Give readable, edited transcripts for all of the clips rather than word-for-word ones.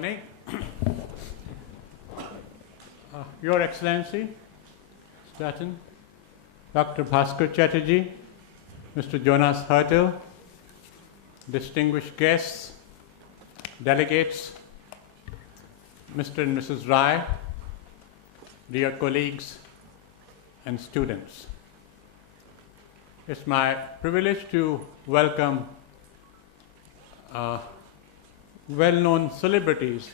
morning. Your Excellency, Staten, Dr. Bhaskar Chatterjee, Mr. Jonas Hertel, distinguished guests, delegates, Mr. and Mrs. Rai, dear colleagues and students. It's my privilege to welcome well-known celebrities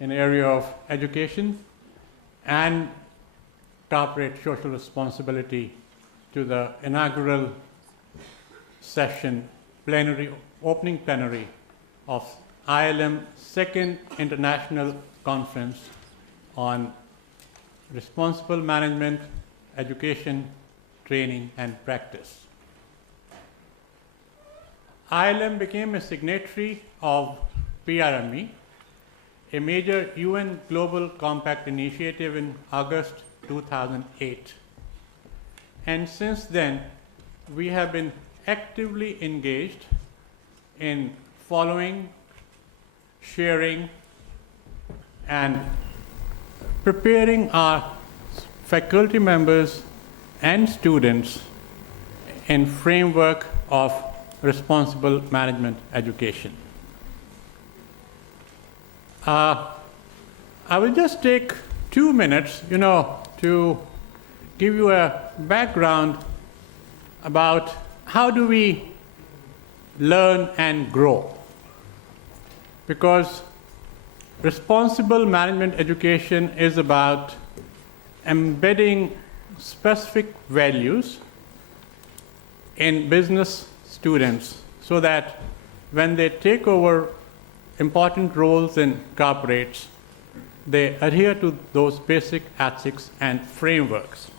in the area of education and corporate social responsibility to the inaugural session, opening plenary of ILM Second International Conference on Responsible Management, Education, Training and Practice. ILM became a signatory of PRME, a major UN Global Compact initiative in August 2008. And since then, we have been actively engaged in following, sharing, and preparing our faculty members and students in framework of responsible management education. I will just take 2 minutes, to give you a background about how do we learn and grow. Because responsible management education is about embedding specific values in business students so that when they take over important roles in corporates, they adhere to those basic ethics and frameworks.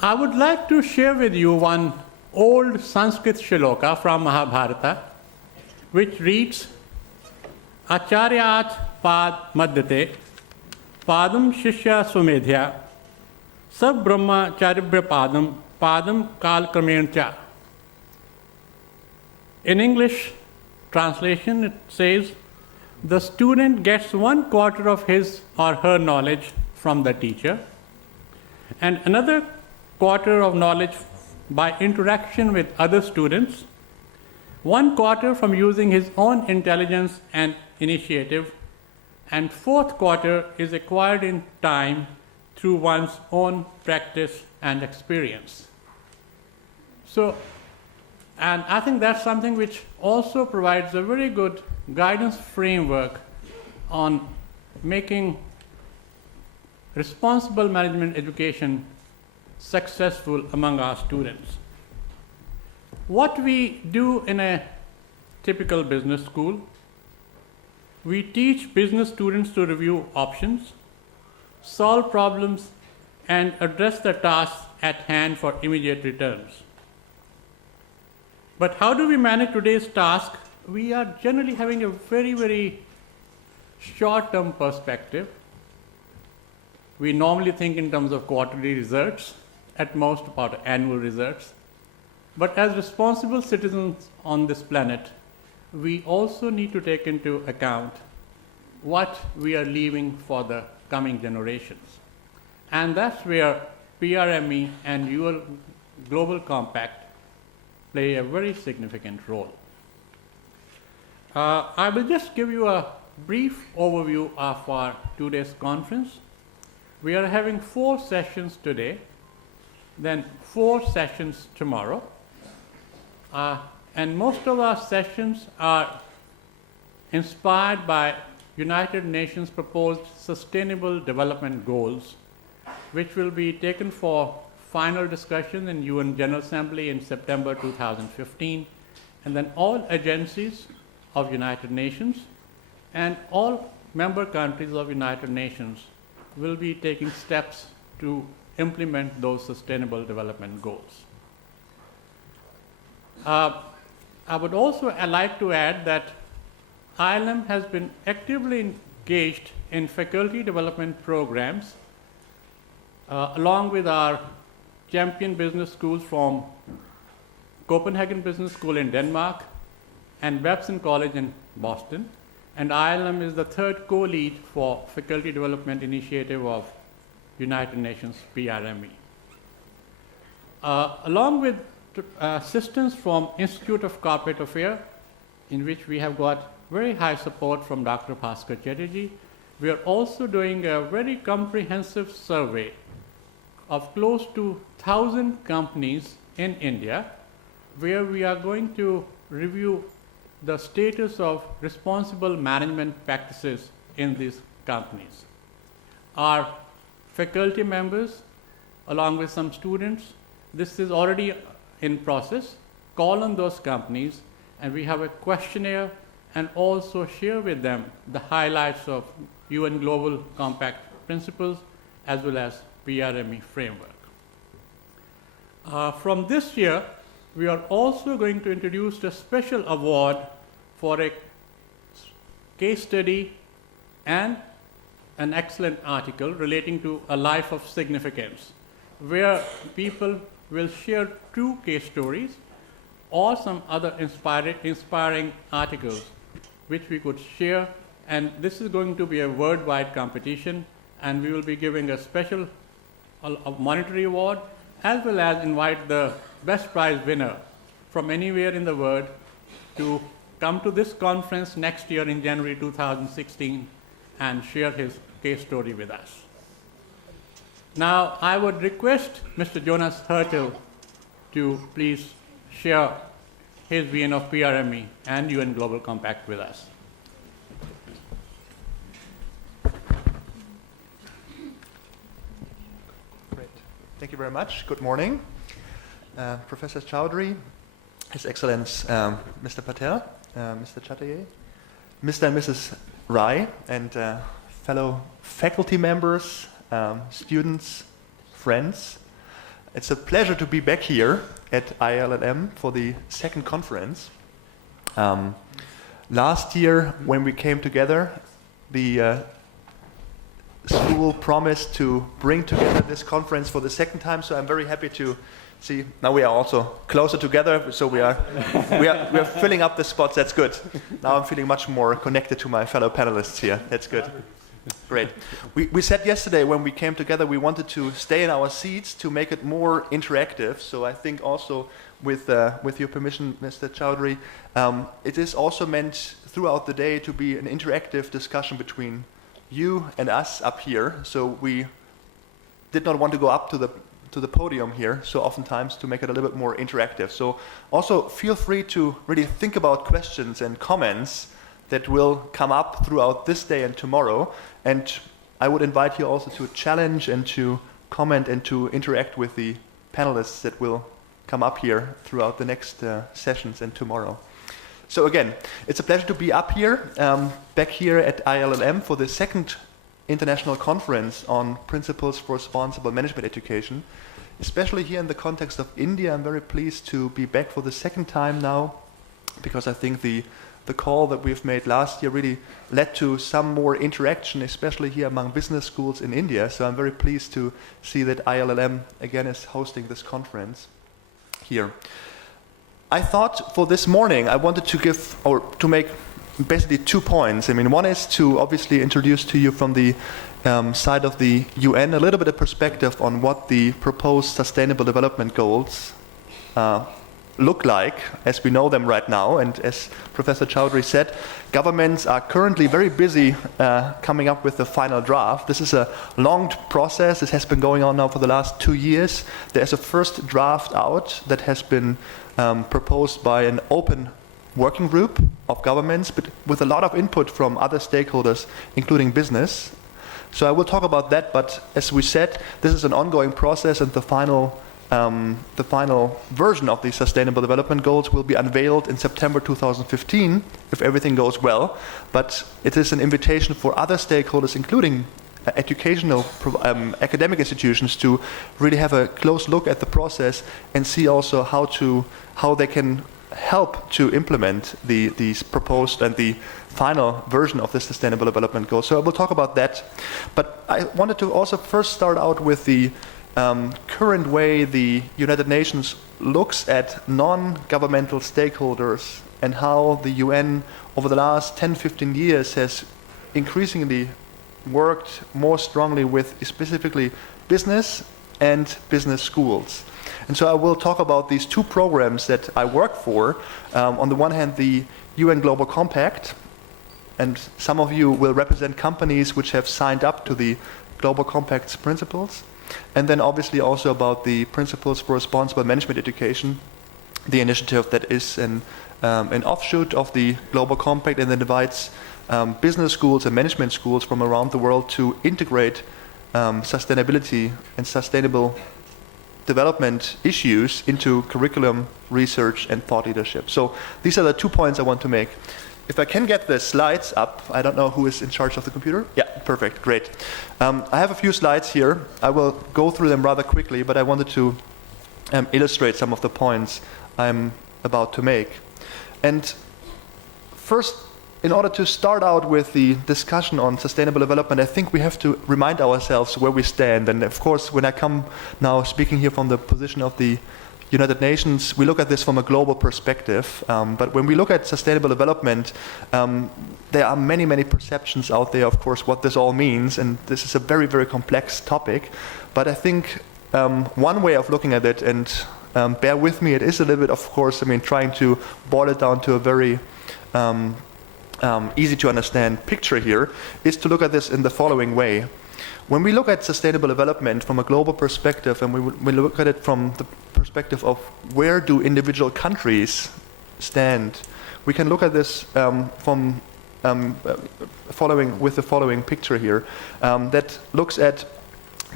I would like to share with you one old Sanskrit shloka from Mahabharata, which reads, Acharyat pad madhyate, padam shishya sumedhya, sab brahma charibhya padam, padam kal kramencha. In English translation, it says, the student gets 1/4 of his or her knowledge from the teacher, and another quarter of knowledge by interaction with other students, 1/4 from using his own intelligence and initiative, and 4/4 is acquired in time through one's own practice and experience. And I think that's something which also provides a very good guidance framework on making responsible management education successful among our students. What we do in a typical business school, we teach business students to review options, solve problems, and address the tasks at hand for immediate returns. But how do we manage today's task? We are generally having a very, very short-term perspective. We normally think in terms of quarterly results, at most about annual results. But as responsible citizens on this planet, we also need to take into account what we are leaving for the coming generations. And that's where PRME and UN Global Compact play a very significant role. I will just give you a brief overview of our today's conference. We are having 4 sessions today, then 4 sessions tomorrow. And most of our sessions are inspired by United Nations proposed Sustainable Development Goals, which will be taken for final discussion in UN General Assembly in September 2015, and then all agencies of United Nations and all member countries of United Nations will be taking steps to implement those sustainable development goals. I would also like to add that ILM has been actively engaged in faculty development programs along with our champion business schools from Copenhagen Business School in Denmark and Babson College in Boston, and ILM is the third co-lead for Faculty Development Initiative of United Nations PRME. Along with assistance from Institute of Corporate Affairs, in which we have got very high support from Dr. Bhaskar Chatterjee, we are also doing a very comprehensive survey of close to 1,000 companies in India, where we are going to review the status of responsible management practices in these companies. Our faculty members, along with some students, this is already in process, call on those companies, and we have a questionnaire and also share with them the highlights of UN Global Compact principles as well as PRME framework. From this year, we are also going to introduce a special award for a case study and an excellent article relating to a life of significance, where people will share true case stories or some other inspiring articles which we could share. And this is going to be a worldwide competition, and we will be giving a special monetary award, as well as invite the best prize winner from anywhere in the world to come to this conference next year in January 2016 and share his case story with us. Now, I would request Mr. Jonas Hertel to please share his vision of PRME and UN Global Compact with us. Great. Thank you very much. Good morning. Professor Chowdhury, His Excellenz Mr. Patel, Mr. Chatterjee, Mr. and Mrs. Rai, and fellow faculty members, students, friends. It's a pleasure to be back here at ILM for the second conference. Last year, when we came together, the school promised to bring together this conference for the second time, so I'm very happy to see now we are also closer together, so we are filling up the spots. That's good. Now I'm feeling much more connected to my fellow panelists here. That's good. Great. We said yesterday when we came together we wanted to stay in our seats to make it more interactive. So I think also with your permission, Mr. Chowdhury, it is also meant throughout the day to be an interactive discussion between you and us up here. So we did not want to go up to the podium here so oftentimes to make it a little bit more interactive. So also feel free to really think about questions and comments that will come up throughout this day and tomorrow. And I would invite you also to challenge and to comment and to interact with the panelists that will come up here throughout the next sessions and tomorrow. So again, it's a pleasure to be up here, back here at ILM for the second international conference on principles for responsible management education. Especially here in the context of India, I'm very pleased to be back for the second time now, because I think the call that we've made last year really led to some more interaction, especially here among business schools in India. So I'm very pleased to see that ILM again is hosting this conference here. I thought for this morning I wanted to make basically 2 points. I mean, one is to obviously introduce to you from the side of the UN a little bit of perspective on what the proposed Sustainable Development Goals look like as we know them right now. And as Professor Chowdhury said, governments are currently very busy coming up with the final draft. This is a long process. This has been going on now for the last 2 years. There's a first draft out that has been proposed by an open working group of governments, but with a lot of input from other stakeholders, including business. So I will talk about that, but as we said, this is an ongoing process, and the final version of the Sustainable Development Goals will be unveiled in September 2015, if everything goes well. But it is an invitation for other stakeholders, including educational academic institutions, to really have a close look at the process and see also how they can help to implement these proposed and the final version of the Sustainable Development Goals. So I will talk about that. But I wanted to also first start out with the current way the United Nations looks at non-governmental stakeholders and how the UN over the last 10, 15 years has increasingly worked more strongly with specifically business and business schools. And so I will talk about these two programs that I work for. On the one hand, the UN Global Compact, and some of you will represent companies which have signed up to the Global Compact's principles. And then obviously also about the Principles for Responsible Management Education, the initiative that is an offshoot of the Global Compact and that invites business schools and management schools from around the world to integrate sustainability and sustainable development issues into curriculum, research, and thought leadership. So these are the 2 points I want to make. If I can get the slides up, I don't know who is in charge of the computer. Yeah, perfect, great. I have a few slides here. I will go through them rather quickly, but I wanted to illustrate some of the points I'm about to make. And first, in order to start out with the discussion on sustainable development, I think we have to remind ourselves where we stand. And of course, when I come now speaking here from the position of the United Nations, we look at this from a global perspective. But when we look at sustainable development, there are many, many perceptions out there, of course, what this all means. And this is a very, very complex topic. But I think one way of looking at it, and bear with me, it is a little bit, of course, trying to boil it down to a very easy to understand picture here, is to look at this in the following way. When we look at sustainable development from a global perspective, and we look at it from the perspective of where do individual countries stand, we can look at this from the following picture here, that looks at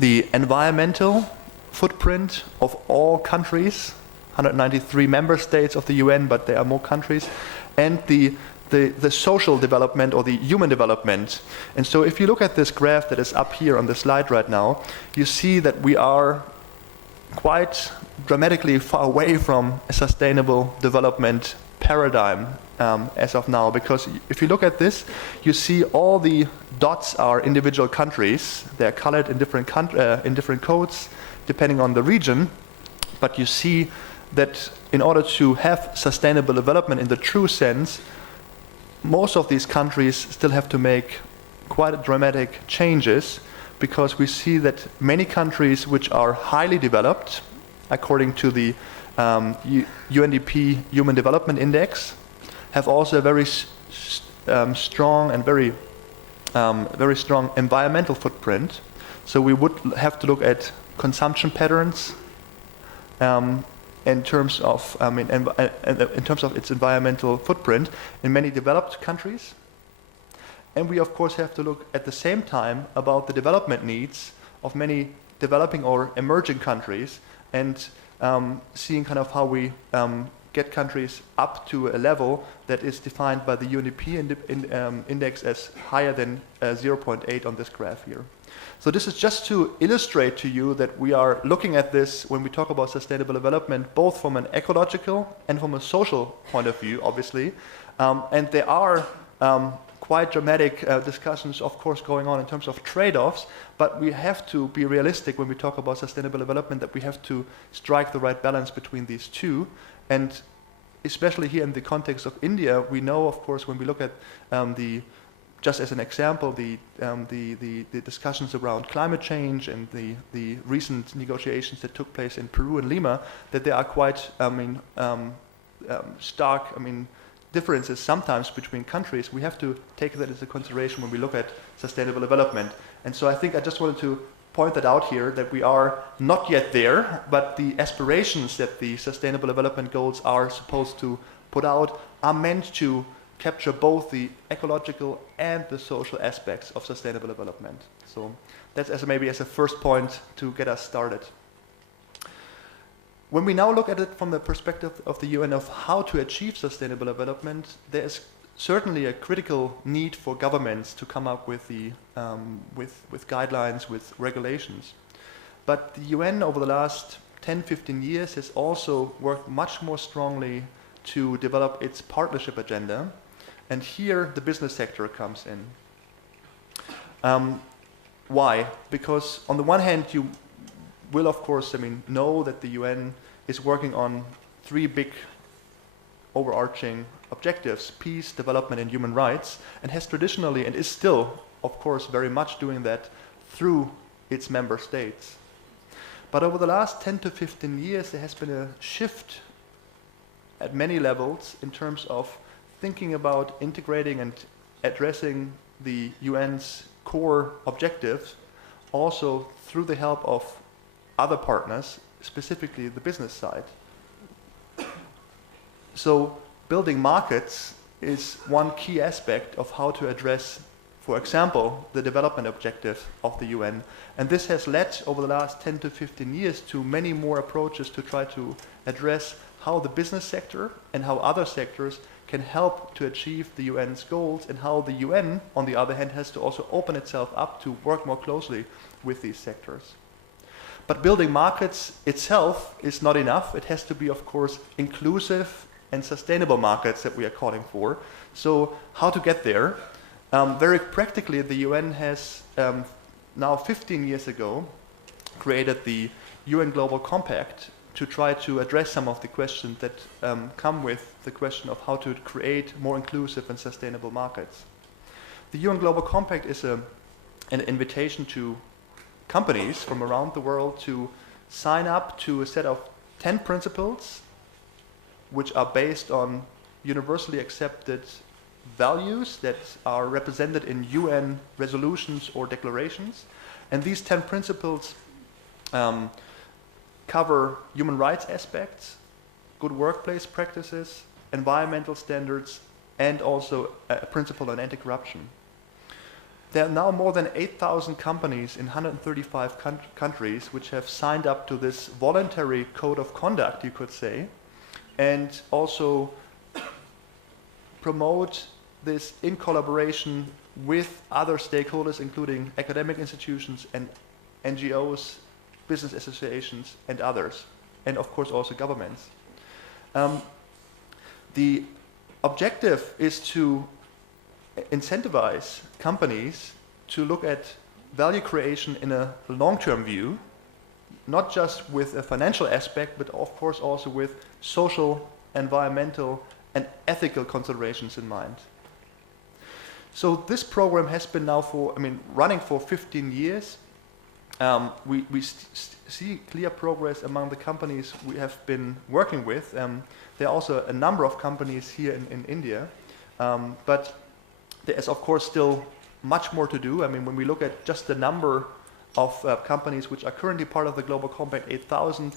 the environmental footprint of all countries, 193 member states of the UN, but there are more countries, and the social development or the human development. And so if you look at this graph that is up here on the slide right now, you see that we are quite dramatically far away from a sustainable development paradigm as of now, because if you look at this, you see all the dots are individual countries. They're colored in different codes depending on the region, but you see that in order to have sustainable development in the true sense, most of these countries still have to make quite dramatic changes, because we see that many countries which are highly developed, according to the UNDP Human Development Index, have also a very strong and very strong environmental footprint. So we would have to look at consumption patterns in terms of its environmental footprint in many developed countries. And we of course have to look at the same time about the development needs of many developing or emerging countries, and seeing kind of how we get countries up to a level that is defined by the UNDP index as higher than 0.8 on this graph here. So this is just to illustrate to you that we are looking at this when we talk about sustainable development, both from an ecological and from a social point of view, obviously. And there are quite dramatic discussions, of course, going on in terms of trade-offs, but we have to be realistic when we talk about sustainable development, that we have to strike the right balance between these two. And especially here in the context of India, we know, of course, when we look at just as an example, the discussions around climate change and the recent negotiations that took place in Peru and Lima, that there are quite, stark, differences sometimes between countries. We have to take that into consideration when we look at sustainable development. And so I think I just wanted to point that out here, that we are not yet there, but the aspirations that the sustainable development goals are supposed to put out are meant to capture both the ecological and the social aspects of sustainable development. So that's maybe as a first point to get us started. When we now look at it from the perspective of the UN of how to achieve sustainable development, there is certainly a critical need for governments to come up with with guidelines, with regulations. But the UN over the last 10, 15 years has also worked much more strongly to develop its partnership agenda. And here the business sector comes in. Why? Because on the one hand, you will, of course, know that the UN is working on three big overarching objectives: peace, development, and human rights, and has traditionally and is still, of course, very much doing that through its member states. But over the last 10 to 15 years, there has been a shift at many levels in terms of thinking about integrating and addressing the UN's core objectives, also through the help of other partners, specifically the business side. So building markets is one key aspect of how to address, for example, the development objective of the UN. And this has led over the last 10 to 15 years to many more approaches to try to address how the business sector and how other sectors can help to achieve the UN's goals, and how the UN, on the other hand, has to also open itself up to work more closely with these sectors. But building markets itself is not enough. It has to be, of course, inclusive and sustainable markets that we are calling for. So how to get there? Very practically, the UN has now 15 years ago created the UN Global Compact to try to address some of the questions that come with the question of how to create more inclusive and sustainable markets. The UN Global Compact is an invitation to companies from around the world to sign up to a set of 10 principles which are based on universally accepted values that are represented in UN resolutions or declarations. And these 10 principles cover human rights aspects, good workplace practices, environmental standards, and also a principle on anti-corruption. There are now more than 8,000 companies in 135 countries which have signed up to this voluntary code of conduct, you could say, and also promote this in collaboration with other stakeholders, including academic institutions and NGOs, business associations, and others, and of course also governments. The objective is to incentivize companies to look at value creation in a long-term view, not just with a financial aspect, but of course also with social, environmental, and ethical considerations in mind. So this program has been now running for 15 years. We see clear progress among the companies we have been working with. There are also a number of companies here in India, but there is of course still much more to do. I mean, when we look at just the number of companies which are currently part of the Global Compact, 8,000,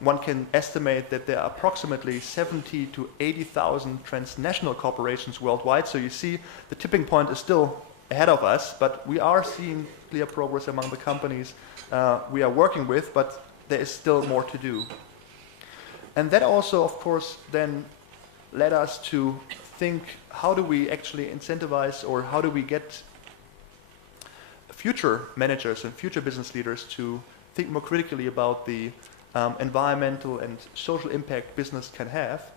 one can estimate that there are approximately 70 to 80,000 transnational corporations worldwide. So you see the tipping point is still ahead of us, but we are seeing clear progress among the companies we are working with, but there is still more to do. And that also, of course, then led us to think, how do we actually incentivize, or how do we get future managers and future business leaders to think more critically about the environmental and social impact business can have.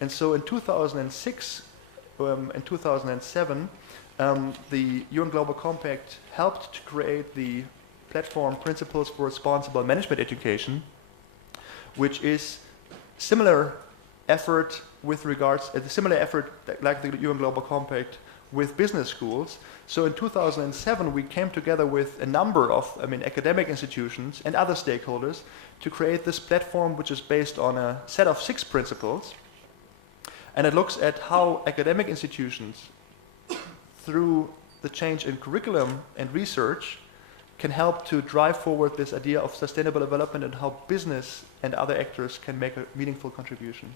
And so in 2006 and 2007, the UN Global Compact helped to create the platform Principles for Responsible Management Education, which is similar effort with regards, a similar effort like the UN Global Compact with business schools. So in 2007, we came together with a number of academic institutions and other stakeholders to create this platform, which is based on a set of 6 principles. And it looks at how academic institutions, through the change in curriculum and research, can help to drive forward this idea of sustainable development, and how business and other actors can make a meaningful contribution.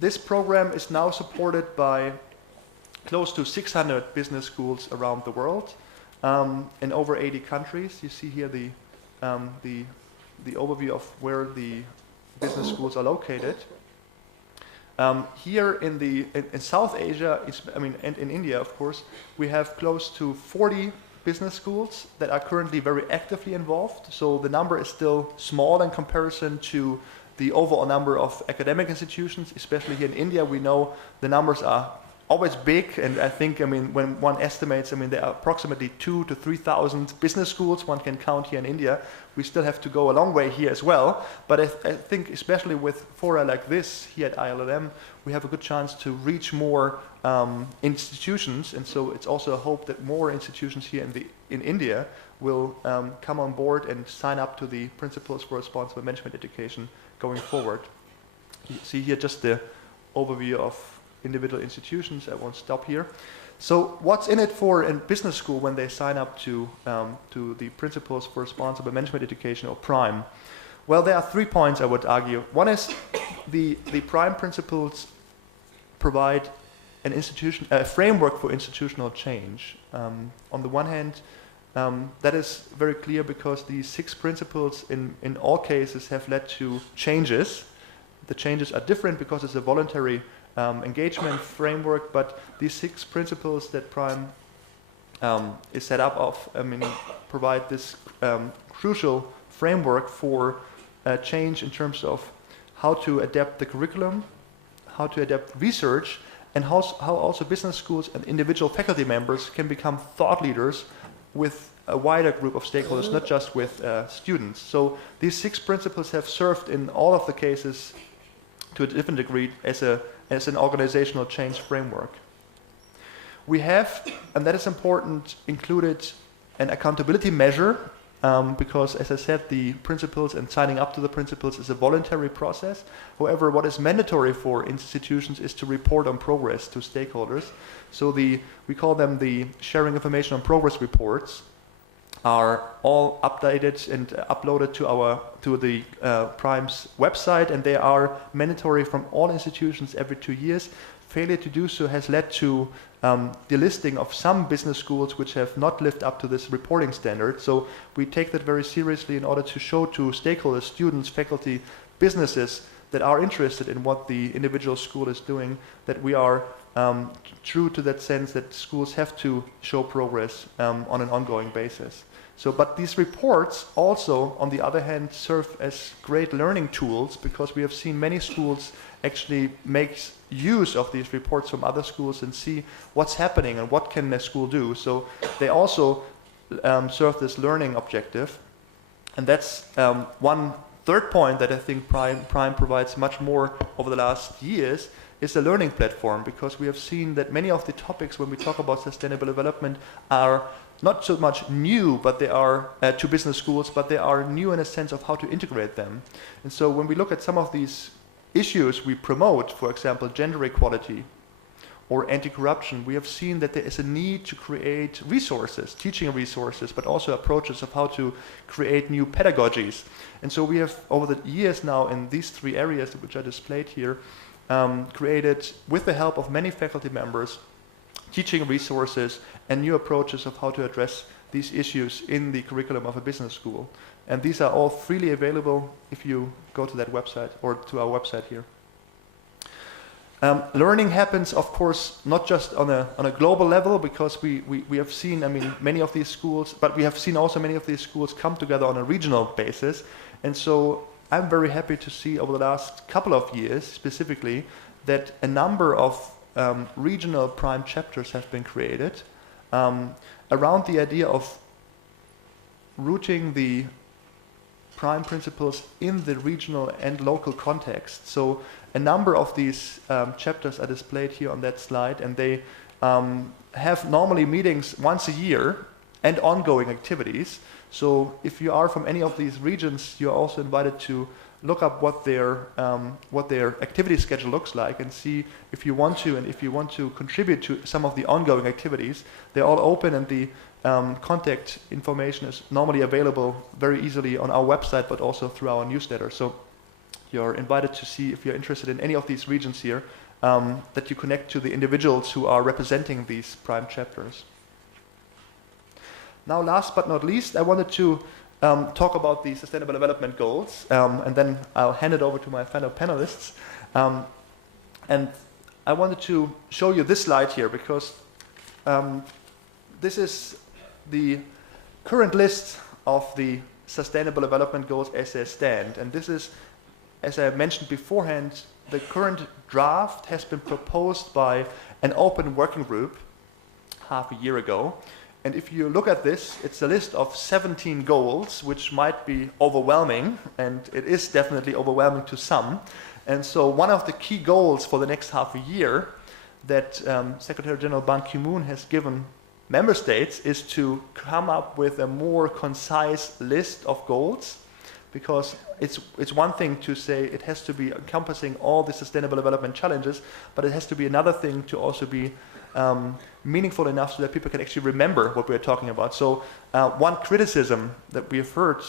This program is now supported by close to 600 business schools around the world in over 80 countries. You see here the overview of where the business schools are located. Here in South Asia, and in India, of course, we have close to 40 business schools that are currently very actively involved. So the number is still small in comparison to the overall number of academic institutions. Especially here in India, we know the numbers are always big, and I think, I mean, when one estimates, I mean, there are approximately 2,000 to 3,000 business schools one can count here in India. We still have to go a long way here as well, but I think especially with fora like this here at ILLM, we have a good chance to reach more institutions, and so it's also a hope that more institutions here in India will come on board and sign up to the Principles for Responsible Management Education going forward. You see here just the overview of individual institutions. I won't stop here. So what's in it for a business school when they sign up to the Principles for Responsible Management Education, or PRIME? Well, there are 3 points I would argue. One is the PRIME principles provide a framework for institutional change. On the one hand, that is very clear because these 6 principles in all cases have led to changes. The changes are different because it's a voluntary engagement framework, but these 6 principles that PRIME is set up of, I mean, provide this crucial framework for change in terms of how to adapt the curriculum, how to adapt research, and how also business schools and individual faculty members can become thought leaders with a wider group of stakeholders, not just with students. So these 6 principles have served in all of the cases to a different degree as an organizational change framework. We have, and that is important, included an accountability measure because, as I said, the principles and signing up to the principles is a voluntary process. However, what is mandatory for institutions is to report on progress to stakeholders. So we call them the sharing information on progress reports, are all updated and uploaded to the PRIME's website, and they are mandatory from all institutions every 2 years. Failure to do so has led to the listing of some business schools which have not lived up to this reporting standard. So we take that very seriously in order to show to stakeholders, students, faculty, businesses that are interested in what the individual school is doing, that we are true to that sense that schools have to show progress on an ongoing basis. So, but these reports also, on the other hand, serve as great learning tools because we have seen many schools actually make use of these reports from other schools and see what's happening and what can a school do. So they also serve this learning objective. And that's one third point that I think PRIME provides much more over the last years is a learning platform, because we have seen that many of the topics when we talk about sustainable development are not so much new, but they are to business schools, but they are new in a sense of how to integrate them. And so when we look at some of these issues we promote, for example, gender equality or anti-corruption, we have seen that there is a need to create resources, teaching resources, but also approaches of how to create new pedagogies. And so we have, over the years now, in these 3 areas which are displayed here, created, with the help of many faculty members, teaching resources and new approaches of how to address these issues in the curriculum of a business school. And these are all freely available if you go to that website or to our website here. Learning happens, of course, not just on a global level, because we have seen, I mean, many of these schools, but we have seen also many of these schools come together on a regional basis. And so I'm very happy to see over the last couple of years, specifically, that a number of regional PRIME chapters have been created around the idea of rooting the PRIME principles in the regional and local context. So a number of these chapters are displayed here on that slide, and they have normally meetings once a year and ongoing activities. So if you are from any of these regions, you're also invited to look up what their activity schedule looks like and see if you want to, and if you want to contribute to some of the ongoing activities. They're all open, and the contact information is normally available very easily on our website, but also through our newsletter. So you're invited to see, if you're interested in any of these regions here, that you connect to the individuals who are representing these PRIME chapters. Now, last but not least, I wanted to talk about the Sustainable Development Goals, and then I'll hand it over to my fellow panelists. And I wanted to show you this slide here, because this is the current list of the Sustainable Development Goals as they stand. And this is as I mentioned beforehand, the current draft has been proposed by an open working group half a year ago. And if you look at this, it's a list of 17 goals, which might be overwhelming, and it is definitely overwhelming to some. And so one of the key goals for the next half a year that Secretary General Ban Ki-moon has given member states is to come up with a more concise list of goals, because it's one thing to say it has to be encompassing all the sustainable development challenges, but it has to be another thing to also be meaningful enough so that people can actually remember what we're talking about. So one criticism that we have heard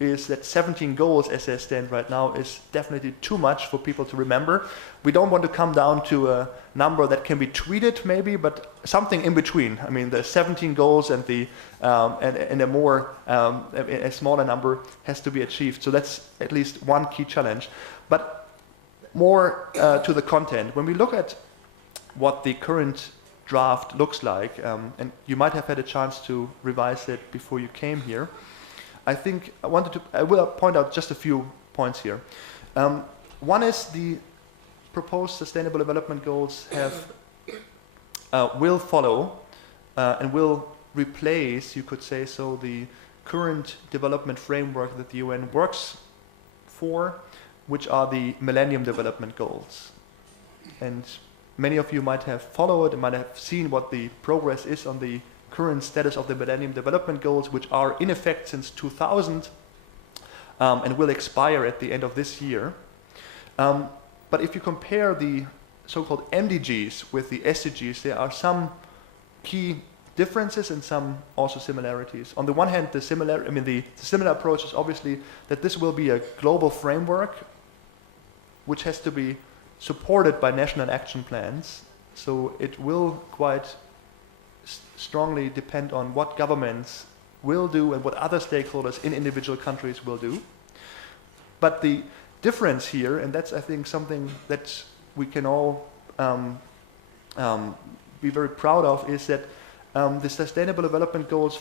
is that 17 goals as they stand right now is definitely too much for people to remember. We don't want to come down to a number that can be tweeted maybe, but something in between. I mean, the 17 goals and the and a more a smaller number has to be achieved. So that's at least one key challenge. But more to the content. When we look at what the current draft looks like, and you might have had a chance to revise it before you came here, I think I will point out just a few points here. One is the proposed Sustainable Development Goals will follow and will replace, you could say so, the current development framework that the UN works for, which are the Millennium Development Goals. And many of you might have followed and might have seen what the progress is on the current status of the Millennium Development Goals, which are in effect since 2000 and will expire at the end of this year. But if you compare the so-called MDGs with the SDGs, there are some key differences and some also similarities. On the one hand, the similar approach is obviously that this will be a global framework which has to be supported by national action plans. So it will quite strongly depend on what governments will do and what other stakeholders in individual countries will do. But the difference here, and that's I think something that we can all be very proud of, is that the Sustainable Development Goals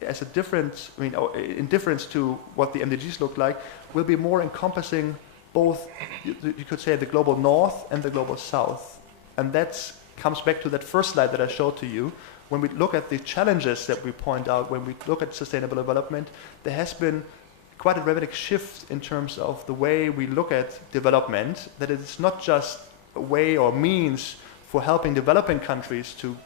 in difference to what the MDGs look like, will be more encompassing both, you could say, the global north and the global south. And that comes back to that first slide that I showed to you. When we look at the challenges that we point out, when we look at sustainable development, there has been quite a dramatic shift in terms of the way we look at development, that it is not just a way or means for helping developing countries to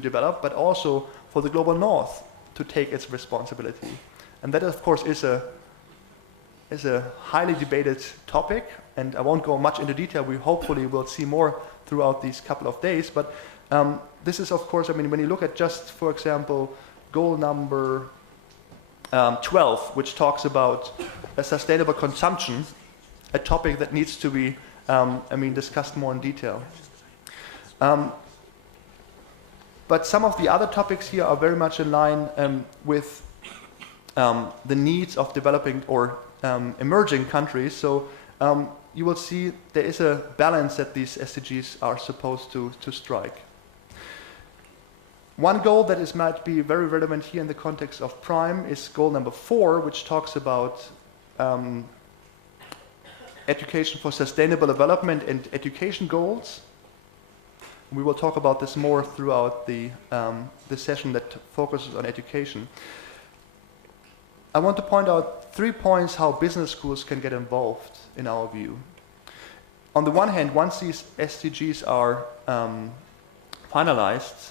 develop, but also for the global north to take its responsibility. And that, of course, is a highly debated topic, and I won't go much into detail. We hopefully will see more throughout these couple of days, but this is, of course, when you look at just, for example, goal number 12, which talks about a sustainable consumption, a topic that needs to be discussed more in detail. But some of the other topics here are very much in line with the needs of developing or emerging countries. So you will see there is a balance that these SDGs are supposed to strike. One goal that might be very relevant here in the context of Prime is goal number 4, which talks about education for sustainable development and education goals. We will talk about this more throughout the session that focuses on education. I want to point out 3 points how business schools can get involved in our view. On the one hand, once these SDGs are finalized,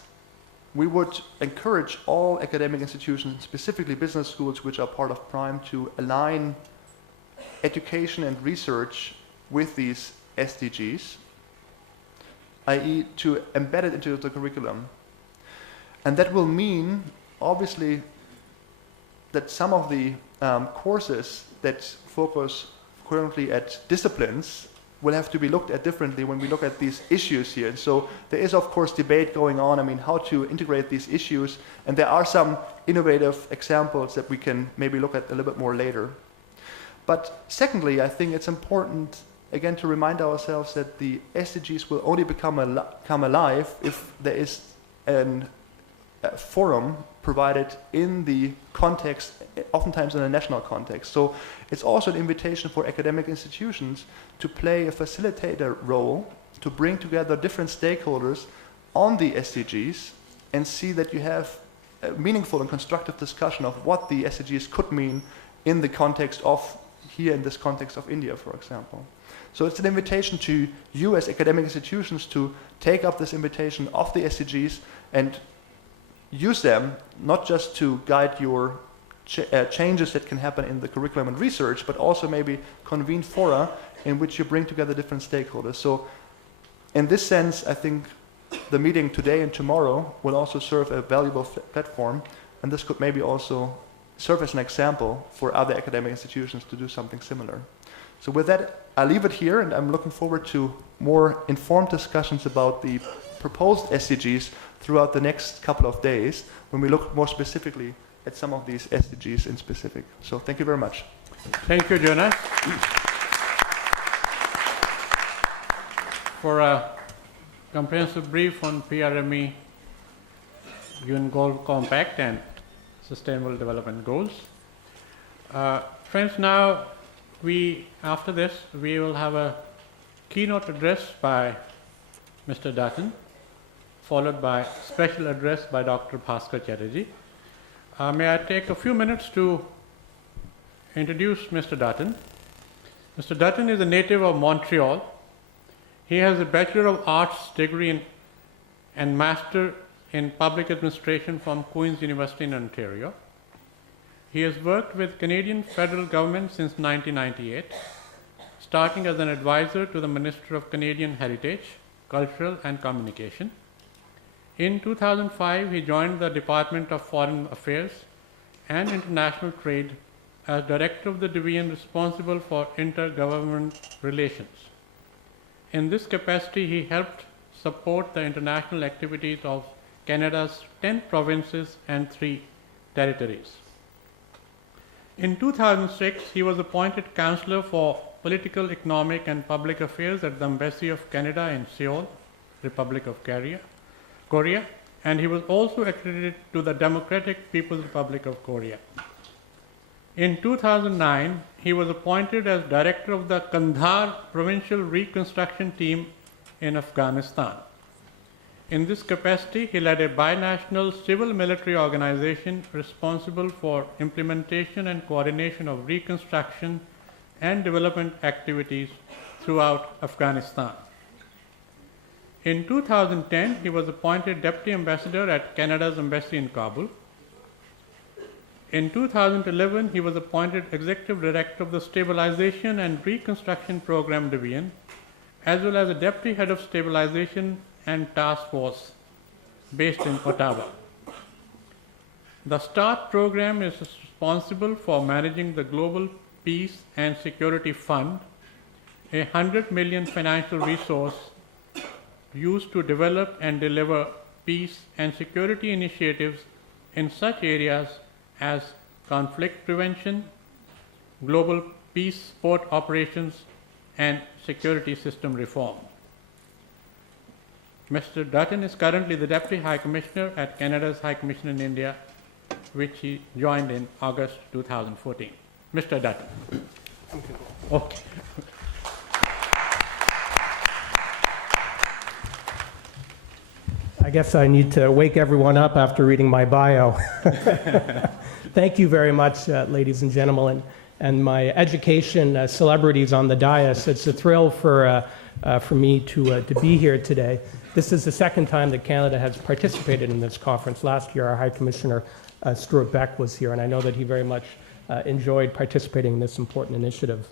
we would encourage all academic institutions, specifically business schools which are part of Prime, to align education and research with these SDGs, i.e. to embed it into the curriculum. And that will mean, obviously, that some of the courses that focus currently at disciplines will have to be looked at differently when we look at these issues here. So there is, of course, debate going on, how to integrate these issues, and there are some innovative examples that we can maybe look at a little bit more later. But secondly, I think it's important, again, to remind ourselves that the SDGs will only come alive if there is a forum provided in the context oftentimes in a national context. So it's also an invitation for academic institutions to play a facilitator role, to bring together different stakeholders on the SDGs and see that you have a meaningful and constructive discussion of what the SDGs could mean in the context of, here in this context of India, for example. So it's an invitation to you as academic institutions to take up this invitation of the SDGs and use them not just to guide your changes that can happen in the curriculum and research, but also maybe convene fora in which you bring together different stakeholders. So in this sense, I think the meeting today and tomorrow will also serve a valuable platform, and this could maybe also serve as an example for other academic institutions to do something similar. So with that, I'll leave it here, and I'm looking forward to more informed discussions about the proposed SDGs throughout the next couple of days, when we look more specifically at some of these SDGs in specific. So thank you very much. Thank you, Jonas. For a comprehensive brief on PRME, UN Goal Compact and Sustainable Development Goals. Friends, now after this, we will have a keynote address by Mr. Dutton, followed by special address by Dr. Bhaskar Chatterjee. May I take a few minutes to introduce Mr. Dutton. Mr. Dutton is a native of Montreal. He has a Bachelor of Arts degree and Master in Public Administration from Queen's University in Ontario. He has worked with Canadian federal government since 1998, starting as an advisor to the Minister of Canadian Heritage, Cultural and Communication. In 2005, he joined the Department of Foreign Affairs and International Trade as Director of the Division responsible for intergovernment relations. In this capacity, he helped support the international activities of Canada's 10 provinces and 3 territories. In 2006, he was appointed Counselor for Political, Economic and Public Affairs at the Embassy of Canada in Seoul, Republic of Korea, and he was also accredited to the Democratic People's Republic of Korea. In 2009, he was appointed as Director of the Kandahar Provincial Reconstruction Team in Afghanistan. In this capacity, he led a binational civil-military organization responsible for implementation and coordination of reconstruction and development activities throughout Afghanistan. In 2010, he was appointed Deputy Ambassador at Canada's Embassy in Kabul. In 2011, he was appointed Executive Director of the Stabilization and Reconstruction Program Division, as well as a Deputy Head of Stabilization and Task Force based in Ottawa. The START program is responsible for managing the Global Peace and Security Fund, a $100 million financial resource used to develop and deliver peace and security initiatives in such areas as conflict prevention, global peace support operations, and security system reform. Mr. Dutton is currently the Deputy High Commissioner at Canada's High Commission in India, which he joined in August 2014. Mr. Dutton. Okay. I guess I need to wake everyone up after reading my bio. Thank you very much, ladies and gentlemen, and my education celebrities on the dais. It's a thrill for me to be here today. This is the second time that Canada has participated in this conference. Last year, our High Commissioner, Stuart Beck, was here, and I know that he very much enjoyed participating in this important initiative.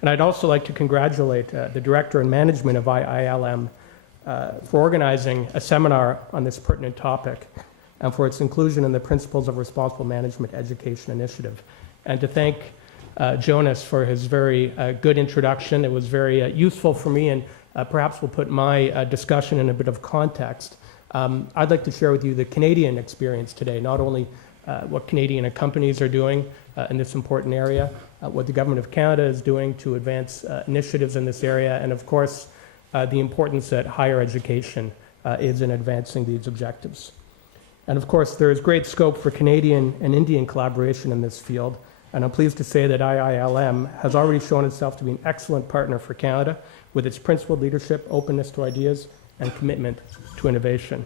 And I'd also like to congratulate the Director and Management of IILM for organizing a seminar on this pertinent topic and for its inclusion in the Principles of Responsible Management Education Initiative. And to thank Jonas for his very good introduction. It was very useful for me, and perhaps will put my discussion in a bit of context. I'd like to share with you the Canadian experience today, not only what Canadian companies are doing in this important area, what the Government of Canada is doing to advance initiatives in this area, and of course, the importance that higher education is in advancing these objectives. And of course, there is great scope for Canadian and Indian collaboration in this field. And I'm pleased to say that IILM has already shown itself to be an excellent partner for Canada with its principled leadership, openness to ideas, and commitment to innovation.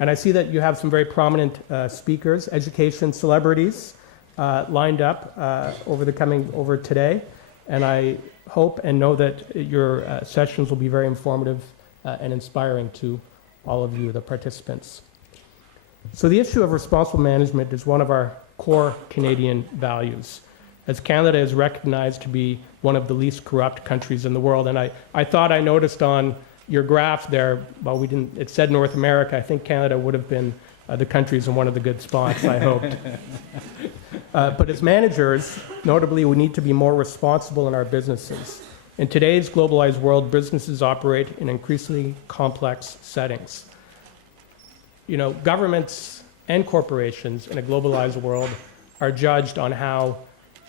And I see that you have some very prominent speakers, education celebrities lined up over today. And I hope and know that your sessions will be very informative and inspiring to all of you, the participants. So the issue of responsible management is one of our core Canadian values, as Canada is recognized to be one of the least corrupt countries in the world. And I thought I noticed on your graph there, well, it said North America. I think Canada would have been the countries in one of the good spots, I hoped. But as managers, notably, we need to be more responsible in our businesses. In today's globalized world, businesses operate in increasingly complex settings. You know, governments and corporations in a globalized world are judged on how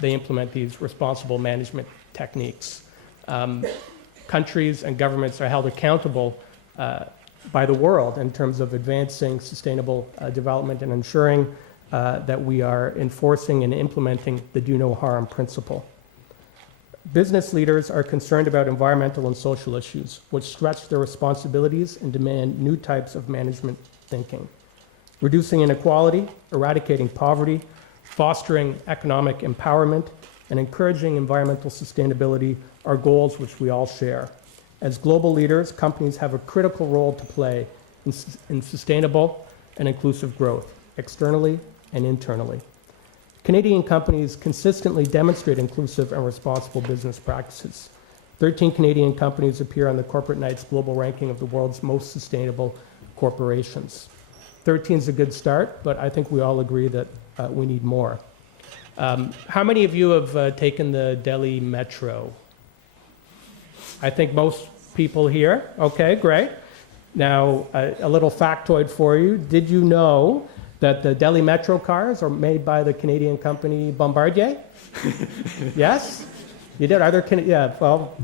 they implement these responsible management techniques. Countries and governments are held accountable by the world in terms of advancing sustainable development and ensuring that we are enforcing and implementing the do no harm principle. Business leaders are concerned about environmental and social issues, which stretch their responsibilities and demand new types of management thinking. Reducing inequality, eradicating poverty, fostering economic empowerment, and encouraging environmental sustainability are goals which we all share. As global leaders, companies have a critical role to play in sustainable and inclusive growth, externally and internally. Canadian companies consistently demonstrate inclusive and responsible business practices. 13 Canadian companies appear on the Corporate Knights global ranking of the world's most sustainable corporations. 13 is a good start, but I think we all agree that we need more. How many of you have taken the Delhi Metro? I think most people here. Okay, great. Now, a little factoid for you. Did you know that the Delhi Metro cars are made by the Canadian company Bombardier? Yes? You did? Yeah, well,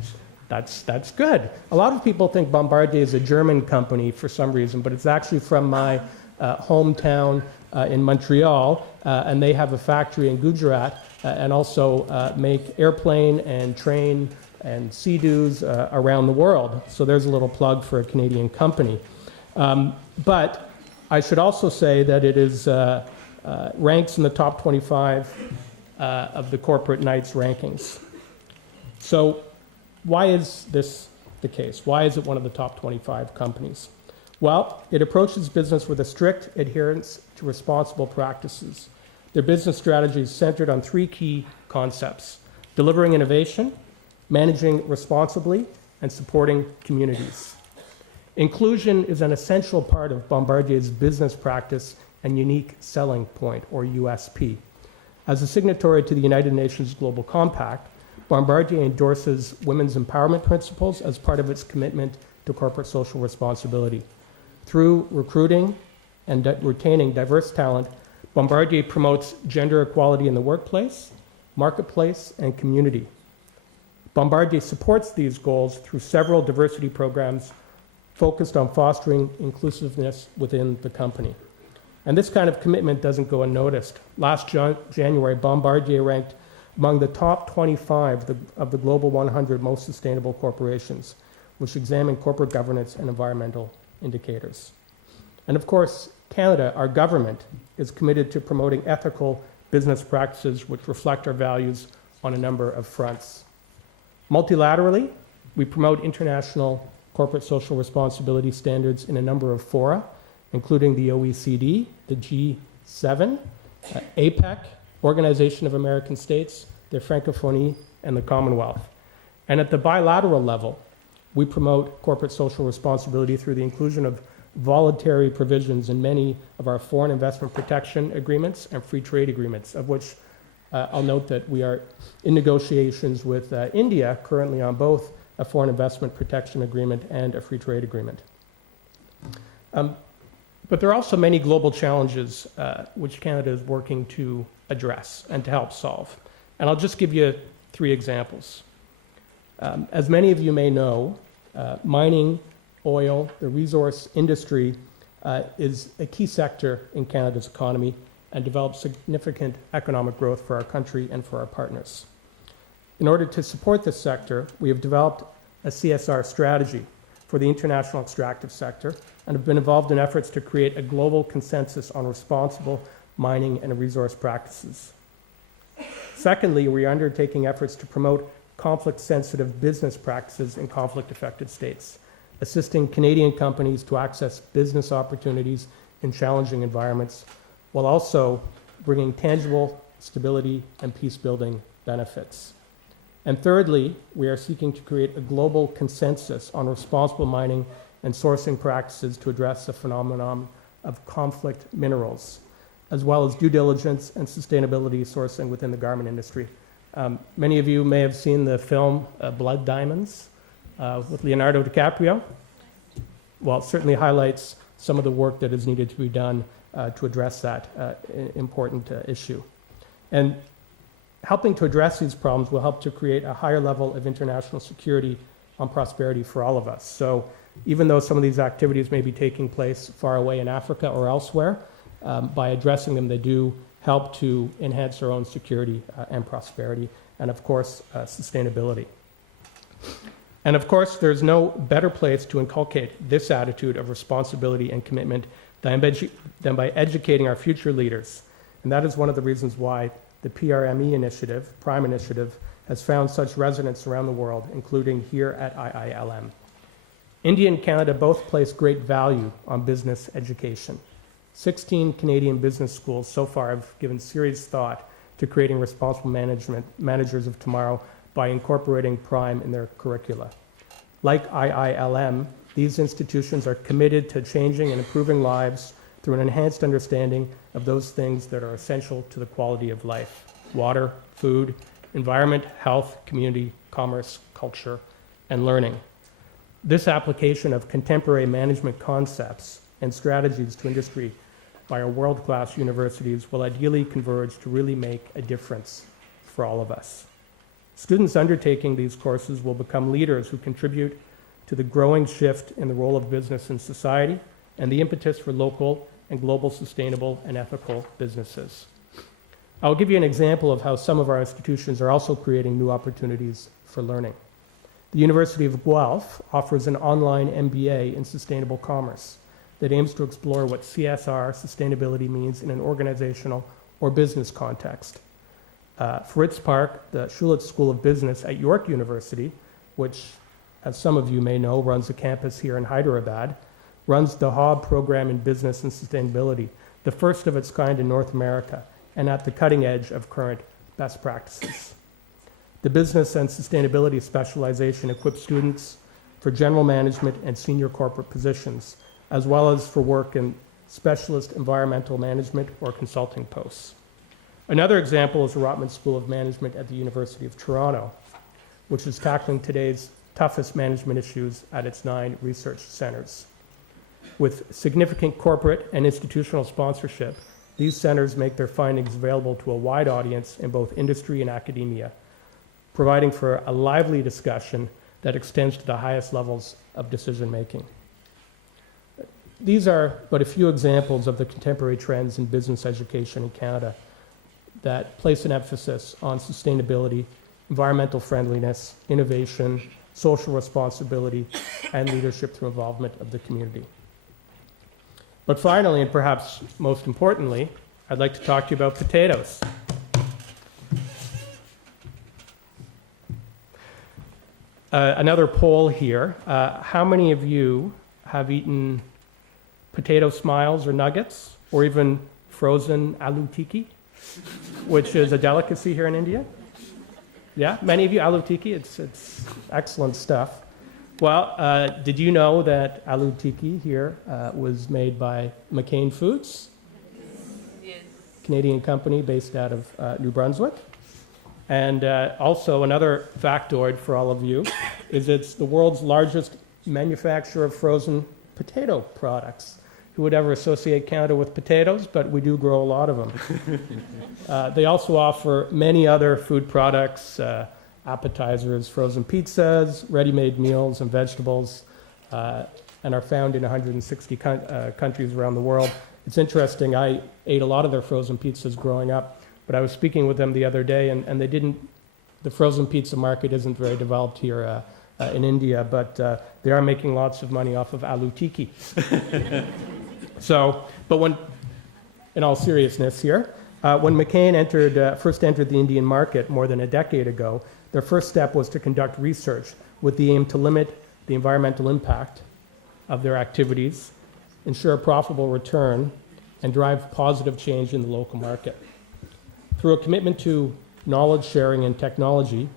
that's good. A lot of people think Bombardier is a German company for some reason, but it's actually from my hometown in Montreal, and they have a factory in Gujarat and also make airplane and train and Sea-Doos around the world. So there's a little plug for a Canadian company. But I should also say that it is ranks in the top 25 of the Corporate Knights rankings. So why is this the case? Why is it one of the top 25 companies? Well, it approaches business with a strict adherence to responsible practices. Their business strategy is centered on three key concepts: delivering innovation, managing responsibly, and supporting communities. Inclusion is an essential part of Bombardier's business practice and unique selling point, or USP. As a signatory to the United Nations Global Compact, Bombardier endorses women's empowerment principles as part of its commitment to corporate social responsibility. Through recruiting and retaining diverse talent, Bombardier promotes gender equality in the workplace, marketplace, and community. Bombardier supports these goals through several diversity programs focused on fostering inclusiveness within the company. And this kind of commitment doesn't go unnoticed. Last January, Bombardier ranked among the top 25 of the global 100 most sustainable corporations, which examine corporate governance and environmental indicators. And of course, Canada, our government, is committed to promoting ethical business practices which reflect our values on a number of fronts. Multilaterally, we promote international corporate social responsibility standards in a number of fora, including the OECD, the G7, APEC, Organization of American States, the Francophonie, and the Commonwealth. And at the bilateral level, we promote corporate social responsibility through the inclusion of voluntary provisions in many of our foreign investment protection agreements and free trade agreements, of which I'll note that we are in negotiations with India currently on both a foreign investment protection agreement and a free trade agreement. But there are also many global challenges which Canada is working to address and to help solve. And I'll just give you 3 examples. As many of you may know, mining, oil, the resource industry is a key sector in Canada's economy and develops significant economic growth for our country and for our partners. In order to support this sector, we have developed a CSR strategy for the international extractive sector and have been involved in efforts to create a global consensus on responsible mining and resource practices. Secondly, we are undertaking efforts to promote conflict-sensitive business practices in conflict-affected states, assisting Canadian companies to access business opportunities in challenging environments, while also bringing tangible stability and peace-building benefits. And thirdly, we are seeking to create a global consensus on responsible mining and sourcing practices to address the phenomenon of conflict minerals, as well as due diligence and sustainability sourcing within the garment industry. Many of you may have seen the film Blood Diamonds with Leonardo DiCaprio. Well, it certainly highlights some of the work that is needed to be done to address that important issue. And helping to address these problems will help to create a higher level of international security and prosperity for all of us. So even though some of these activities may be taking place far away in Africa or elsewhere, by addressing them, they do help to enhance our own security and prosperity, and of course, sustainability. And of course, there's no better place to inculcate this attitude of responsibility and commitment than by educating our future leaders. And that is one of the reasons why the PRME initiative, Prime Initiative, has found such resonance around the world, including here at IILM. India and Canada both place great value on business education. 16 Canadian business schools so far have given serious thought to creating responsible managers of tomorrow by incorporating Prime in their curricula. Like IILM, these institutions are committed to changing and improving lives through an enhanced understanding of those things that are essential to the quality of life: water, food, environment, health, community, commerce, culture, and learning. This application of contemporary management concepts and strategies to industry by our world-class universities will ideally converge to really make a difference for all of us. Students undertaking these courses will become leaders who contribute to the growing shift in the role of business in society and the impetus for local and global sustainable and ethical businesses. I'll give you an example of how some of our institutions are also creating new opportunities for learning. The University of Guelph offers an online MBA in sustainable commerce that aims to explore what CSR, sustainability, means in an organizational or business context. For its part, the Schulich School of Business at York University, which, as some of you may know, runs a campus here in Hyderabad, runs the Hobb program in business and sustainability, the first of its kind in North America, and at the cutting edge of current best practices. The business and sustainability specialization equips students for general management and senior corporate positions, as well as for work in specialist environmental management or consulting posts. Another example is the Rotman School of Management at the University of Toronto, which is tackling today's toughest management issues at its 9 research centers. With significant corporate and institutional sponsorship, these centers make their findings available to a wide audience in both industry and academia, providing for a lively discussion that extends to the highest levels of decision-making. These are but a few examples of the contemporary trends in business education in Canada that place an emphasis on sustainability, environmental friendliness, innovation, social responsibility, and leadership through involvement of the community. But finally, and perhaps most importantly, I'd like to talk to you about potatoes. Another poll here. How many of you have eaten potato smiles or nuggets, or even frozen aloo tikki, which is a delicacy here in India? Yeah, many of you, aloo tikki, it's excellent stuff. Well, did you know that aloo tikki here was made by McCain Foods? Yes. Canadian company based out of New Brunswick. And also another factoid for all of you is it's the world's largest manufacturer of frozen potato products. Who would ever associate Canada with potatoes? But we do grow a lot of them. They also offer many other food products, appetizers, frozen pizzas, ready-made meals and vegetables, and are found in 160 countries around the world. It's interesting, I ate a lot of their frozen pizzas growing up, but I was speaking with them the other day, and they didn't, the frozen pizza market isn't very developed here in India, but they are making lots of money off of aloo tikki. So, but when, in all seriousness here, when McCain first entered the Indian market more than a decade ago, their first step was to conduct research with the aim to limit the environmental impact of their activities, ensure a profitable return, and drive positive change in the local market. Through a commitment to knowledge sharing and technology,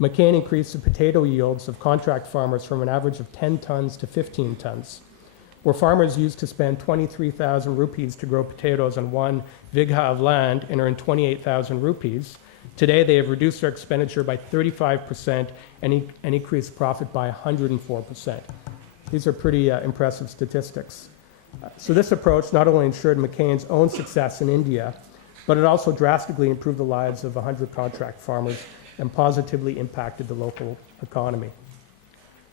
McCain increased the potato yields of contract farmers from an average of 10 tons to 15 tons. Where farmers used to spend 23,000 rupees to grow potatoes on 1 vigha of land and earn 28,000 rupees, today they have reduced their expenditure by 35% and increased profit by 104%. These are pretty impressive statistics. So this approach not only ensured McCain's own success in India, but it also drastically improved the lives of 100 contract farmers and positively impacted the local economy.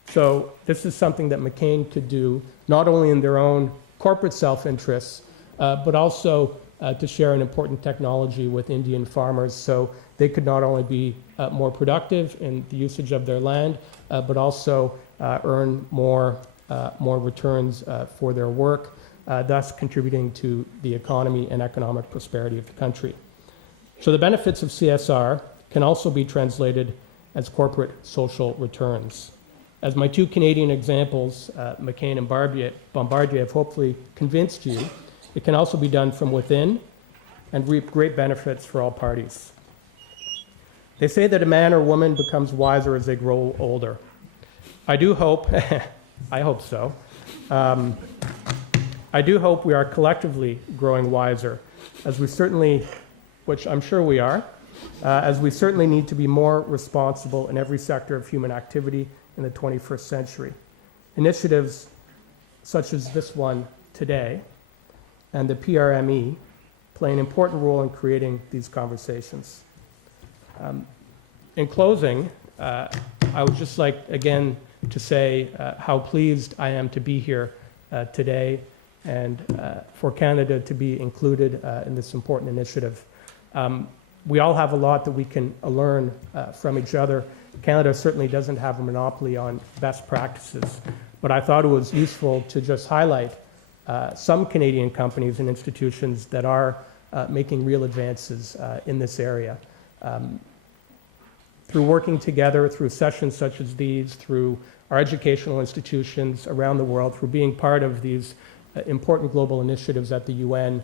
So this is something that McCain could do not only in their own corporate self-interests, but also to share an important technology with Indian farmers so they could not only be more productive in the usage of their land, but also earn more returns for their work, thus contributing to the economy and economic prosperity of the country. So the benefits of CSR can also be translated as corporate social returns. As my two Canadian examples, McCain and Bombardier, have hopefully convinced you, it can also be done from within and reap great benefits for all parties. They say that a man or woman becomes wiser as they grow older. I do hope, I hope so. I do hope we are collectively growing wiser, as we certainly, which I'm sure we are, as we certainly need to be more responsible in every sector of human activity in the 21st century. Initiatives such as this one today and the PRME play an important role in creating these conversations. In closing, I would just like again to say how pleased I am to be here today and for Canada to be included in this important initiative. We all have a lot that we can learn from each other. Canada certainly doesn't have a monopoly on best practices, but I thought it was useful to just highlight some Canadian companies and institutions that are making real advances in this area. Through working together, through sessions such as these, through our educational institutions around the world, through being part of these important global initiatives at the UN,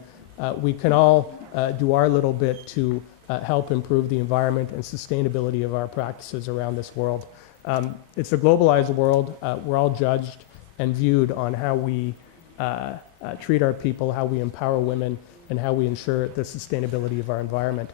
we can all do our little bit to help improve the environment and sustainability of our practices around this world. It's a globalized world. We're all judged and viewed on how we treat our people, how we empower women, and how we ensure the sustainability of our environment.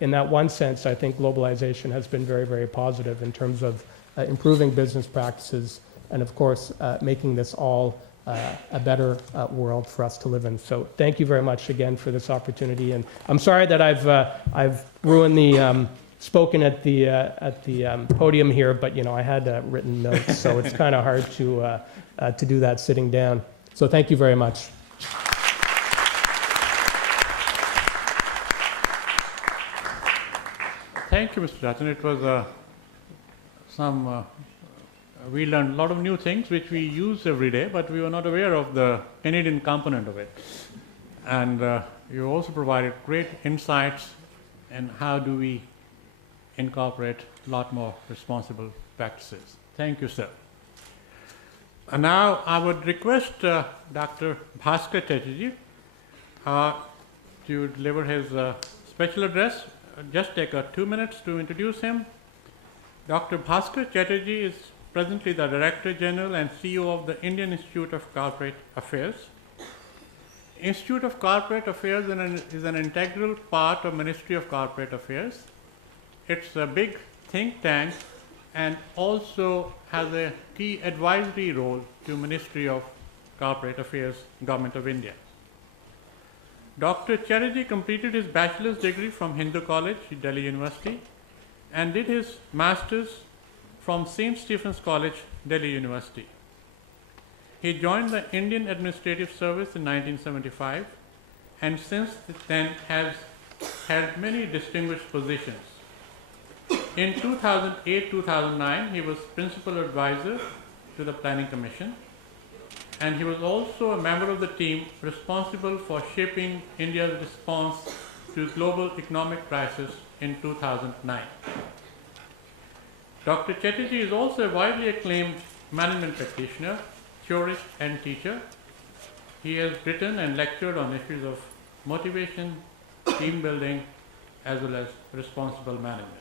In that one sense, I think globalization has been very, very positive in terms of improving business practices and, of course, making this all a better world for us to live in. So thank you very much again for this opportunity. And I'm sorry that I've ruined the spoken at the podium here, but you know I had written notes, so it's kind of hard to do that sitting down. So thank you very much. Thank you, Mr. Dutton. It was we learned a lot of new things which we use every day, but we were not aware of the Canadian component of it. And you also provided great insights in how do we incorporate a lot more responsible practices. Thank you, sir. And now I would request Dr. Bhaskar Chatterjee to deliver his special address. Just take 2 minutes to introduce him. Dr. Bhaskar Chatterjee is presently the Director General and CEO of the Indian Institute of Corporate Affairs. Institute of Corporate Affairs is an integral part of Ministry of Corporate Affairs. It's a big think tank and also has a key advisory role to Ministry of Corporate Affairs, Government of India. Dr. Chatterjee completed his bachelor's degree from Hindu College, Delhi University, and did his master's from St. Stephen's College, Delhi University. He joined the Indian Administrative Service in 1975 and since then has held many distinguished positions. In 2008-2009, he was principal advisor to the Planning Commission, and he was also a member of the team responsible for shaping India's response to global economic crisis in 2009. Dr. Chatterjee is also a widely acclaimed management practitioner, theorist and teacher. He has written and lectured on issues of motivation, team building, as well as responsible management.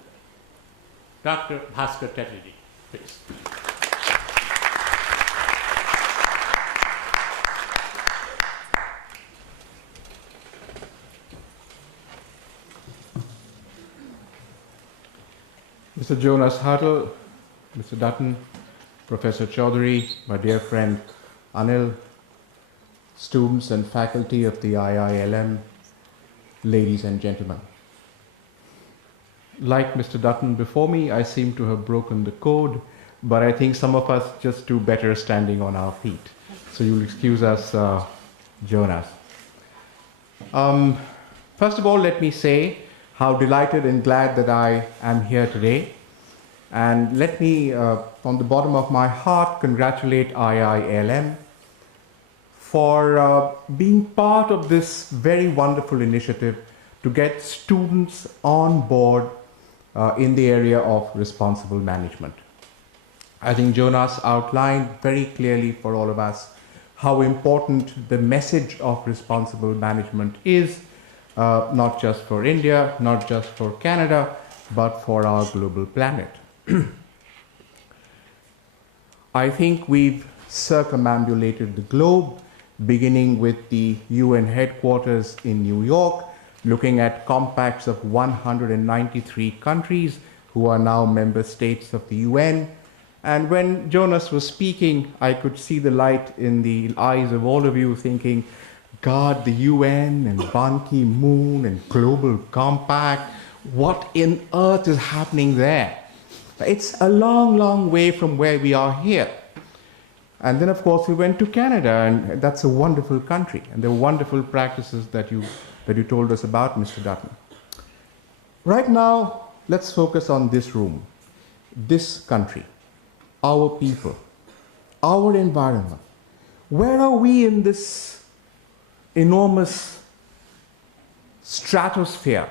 Dr. Bhaskar Chatterjee, please. Mr. Jonas Hartle, Mr. Dutton, Professor Chaudhary, my dear friend Anil, students and faculty of the IILM, ladies and gentlemen. Like Mr. Dutton before me, I seem to have broken the code, but I think some of us just do better standing on our feet. So you'll excuse us, Jonas. First of all, let me say how delighted and glad that I am here today. And let me, from the bottom of my heart, congratulate IILM for being part of this very wonderful initiative to get students on board in the area of responsible management. I think Jonas outlined very clearly for all of us how important the message of responsible management is, not just for India, not just for Canada, but for our global planet. I think we've circumambulated the globe, beginning with the UN headquarters in New York, looking at compacts of 193 countries who are now member states of the UN. And when Jonas was speaking, I could see the light in the eyes of all of you thinking, God, the UN and Ban Ki-moon and Global Compact, what in earth is happening there? It's a long, long way from where we are here. And then, of course, we went to Canada, and that's a wonderful country. And there are wonderful practices that you told us about, Mr. Dutton. Right now, let's focus on this room, this country, our people, our environment. Where are we in this enormous stratosphere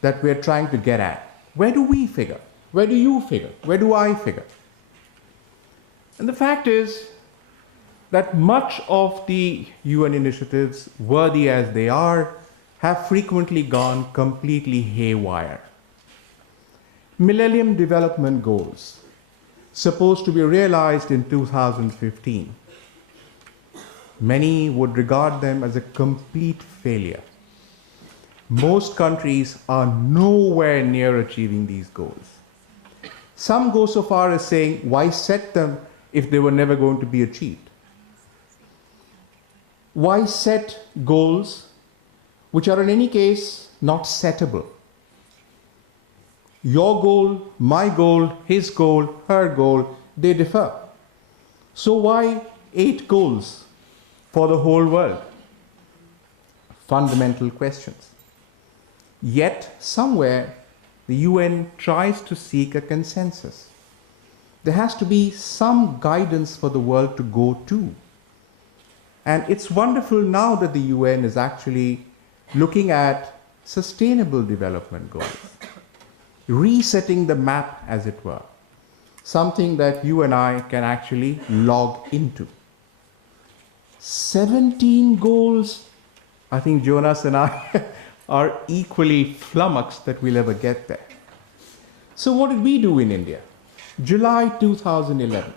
that we're trying to get at? Where do we figure? Where do you figure? Where do I figure? And the fact is that much of the UN initiatives, worthy as they are, have frequently gone completely haywire. Millennium Development Goals, supposed to be realized in 2015. Many would regard them as a complete failure. Most countries are nowhere near achieving these goals. Some go so far as saying, why set them if they were never going to be achieved? Why set goals which are in any case not settable? Your goal, my goal, his goal, her goal, they differ. So why 8 goals for the whole world? Fundamental questions. Yet somewhere the UN tries to seek a consensus. There has to be some guidance for the world to go to. And it's wonderful now that the UN is actually looking at sustainable development goals, resetting the map, as it were, something that you and I can actually log into. 17 goals. I think Jonas and I are equally flummoxed that we'll ever get there. So what did we do in India? July 2011,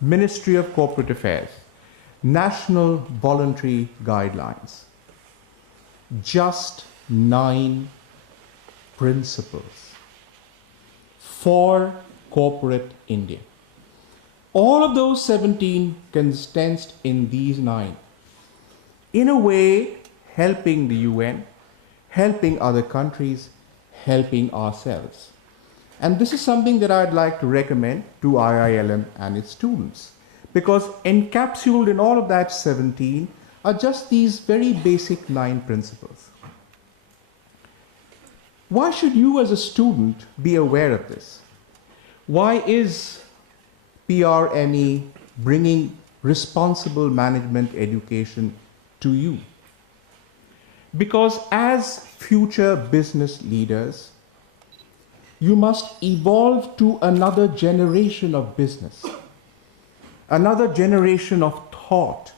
Ministry of Corporate Affairs, National Voluntary Guidelines. Just 9 principles for corporate India. All of those 17 condensed in these 9. In a way, helping the UN, helping other countries, helping ourselves. And this is something that I'd like to recommend to IILM and its students. because encapsulated in all of that 17 are just these very basic 9 principles. Why should you as a student be aware of this? Why is PRME bringing responsible management education to you? Because as future business leaders, you must evolve to another generation of business, another generation of thought,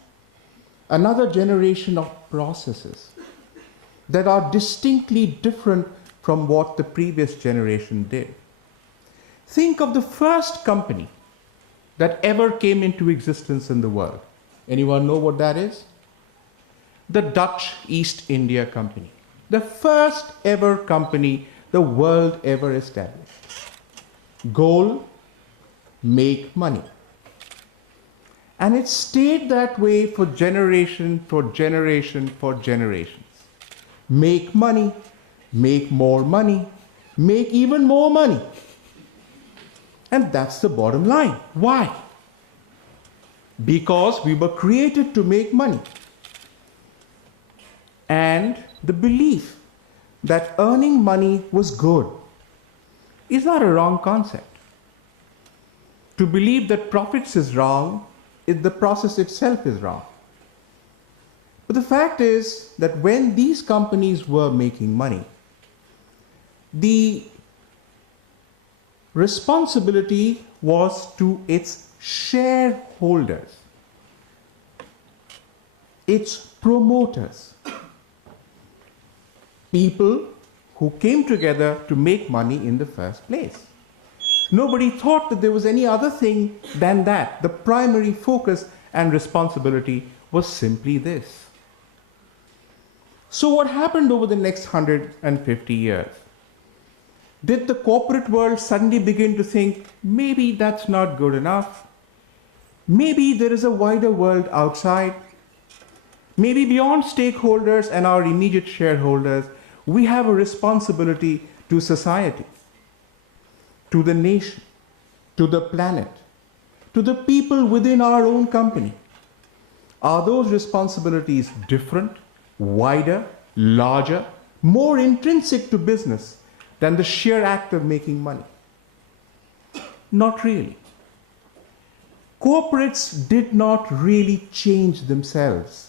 another generation of processes that are distinctly different from what the previous generation did. Think of the first company that ever came into existence in the world. Anyone know what that is? The Dutch East India Company. The first ever company the world ever established. Goal, make money. And it stayed that way for generation, for generation, for generations. Make money, make more money, make even more money. And that's the bottom line. Why? Because we were created to make money. And the belief that earning money was good is not a wrong concept. To believe that profits is wrong, the process itself is wrong. But the fact is that when these companies were making money, the responsibility was to its shareholders, its promoters, people who came together to make money in the first place. Nobody thought that there was any other thing than that. The primary focus and responsibility was simply this. So what happened over the next 150 years? Did the corporate world suddenly begin to think, maybe that's not good enough? Maybe there is a wider world outside? Maybe beyond stakeholders and our immediate shareholders, we have a responsibility to society, to the nation, to the planet, to the people within our own company. Are those responsibilities different, wider, larger, more intrinsic to business than the sheer act of making money? Not really. Corporates did not really change themselves.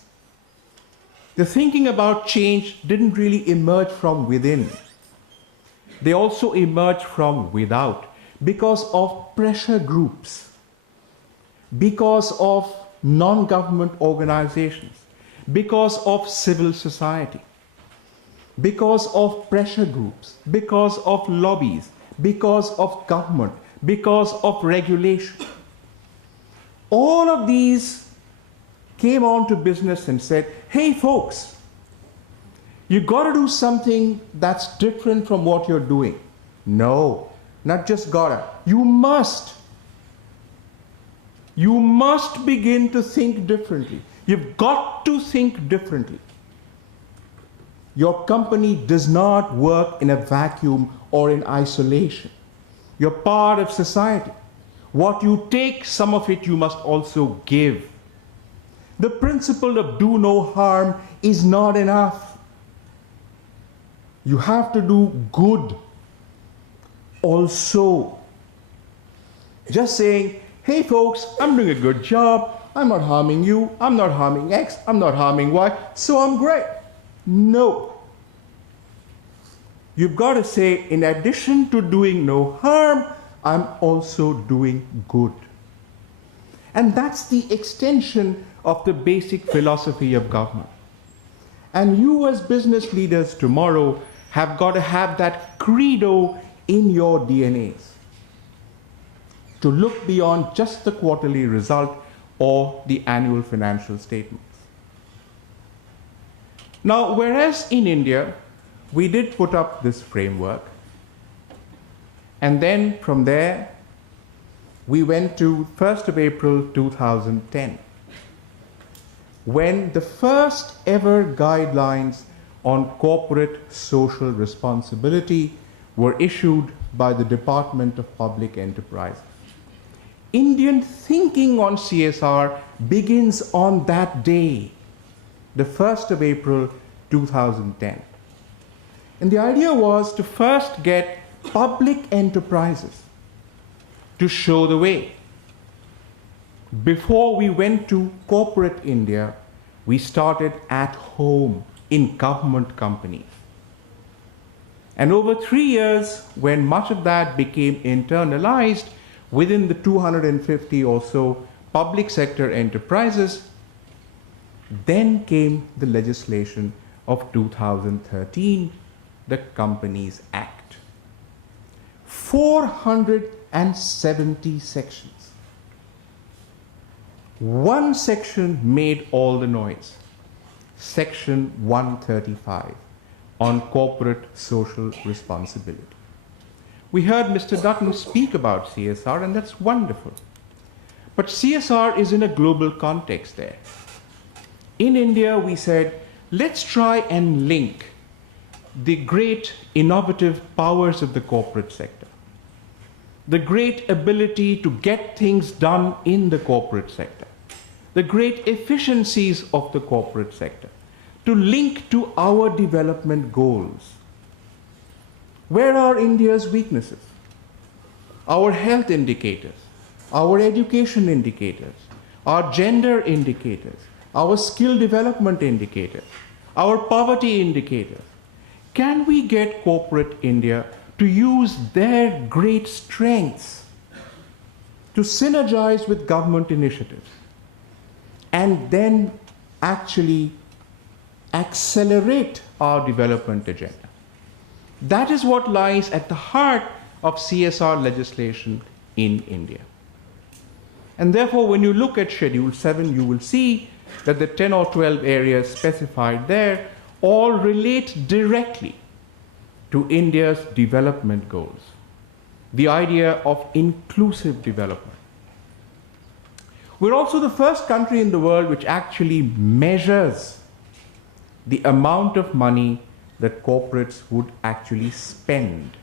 The thinking about change didn't really emerge from within. They also emerged from without because of pressure groups, because of non-government organizations, because of civil society, because of pressure groups, because of lobbies, because of government, because of regulation. All of these came on to business and said, hey folks, you got to do something that's different from what you're doing. No, not just gotta. You must. You must begin to think differently. You've got to think differently. Your company does not work in a vacuum or in isolation. You're part of society. What you take, some of it you must also give. The principle of do no harm is not enough. You have to do good also. Just saying, hey folks, I'm doing a good job. I'm not harming you. I'm not harming X. I'm not harming Y. So I'm great. No. You've got to say, in addition to doing no harm, I'm also doing good. And that's the extension of the basic philosophy of government. And you as business leaders tomorrow have got to have that credo in your DNAs to look beyond just the quarterly result or the annual financial statements. Now, whereas in India, we did put up this framework, and then from there, we went to 1st of April 2010, when the first ever guidelines on corporate social responsibility were issued by the Department of Public Enterprises. Indian thinking on CSR begins on that day, the 1st of April 2010. And the idea was to first get public enterprises to show the way. Before we went to corporate India, we started at home in government companies. And over 3 years, when much of that became internalized within the 250 or so public sector enterprises, then came the legislation of 2013, the Companies Act. 470 sections. One section made all the noise. Section 135 on corporate social responsibility. We heard Mr. Dutton speak about CSR, and that's wonderful. But CSR is in a global context there. In India, we said, let's try and link the great innovative powers of the corporate sector, the great ability to get things done in the corporate sector, the great efficiencies of the corporate sector, to link to our development goals. Where are India's weaknesses? Our health indicators, our education indicators, our gender indicators, our skill development indicators, our poverty indicators. Can we get corporate India to use their great strengths to synergize with government initiatives and then actually accelerate our development agenda? That is what lies at the heart of CSR legislation in India. And therefore, when you look at Schedule 7, you will see that the 10 or 12 areas specified there all relate directly to India's development goals. The idea of inclusive development. We're also the first country in the world which actually measures the amount of money that corporates would actually spend.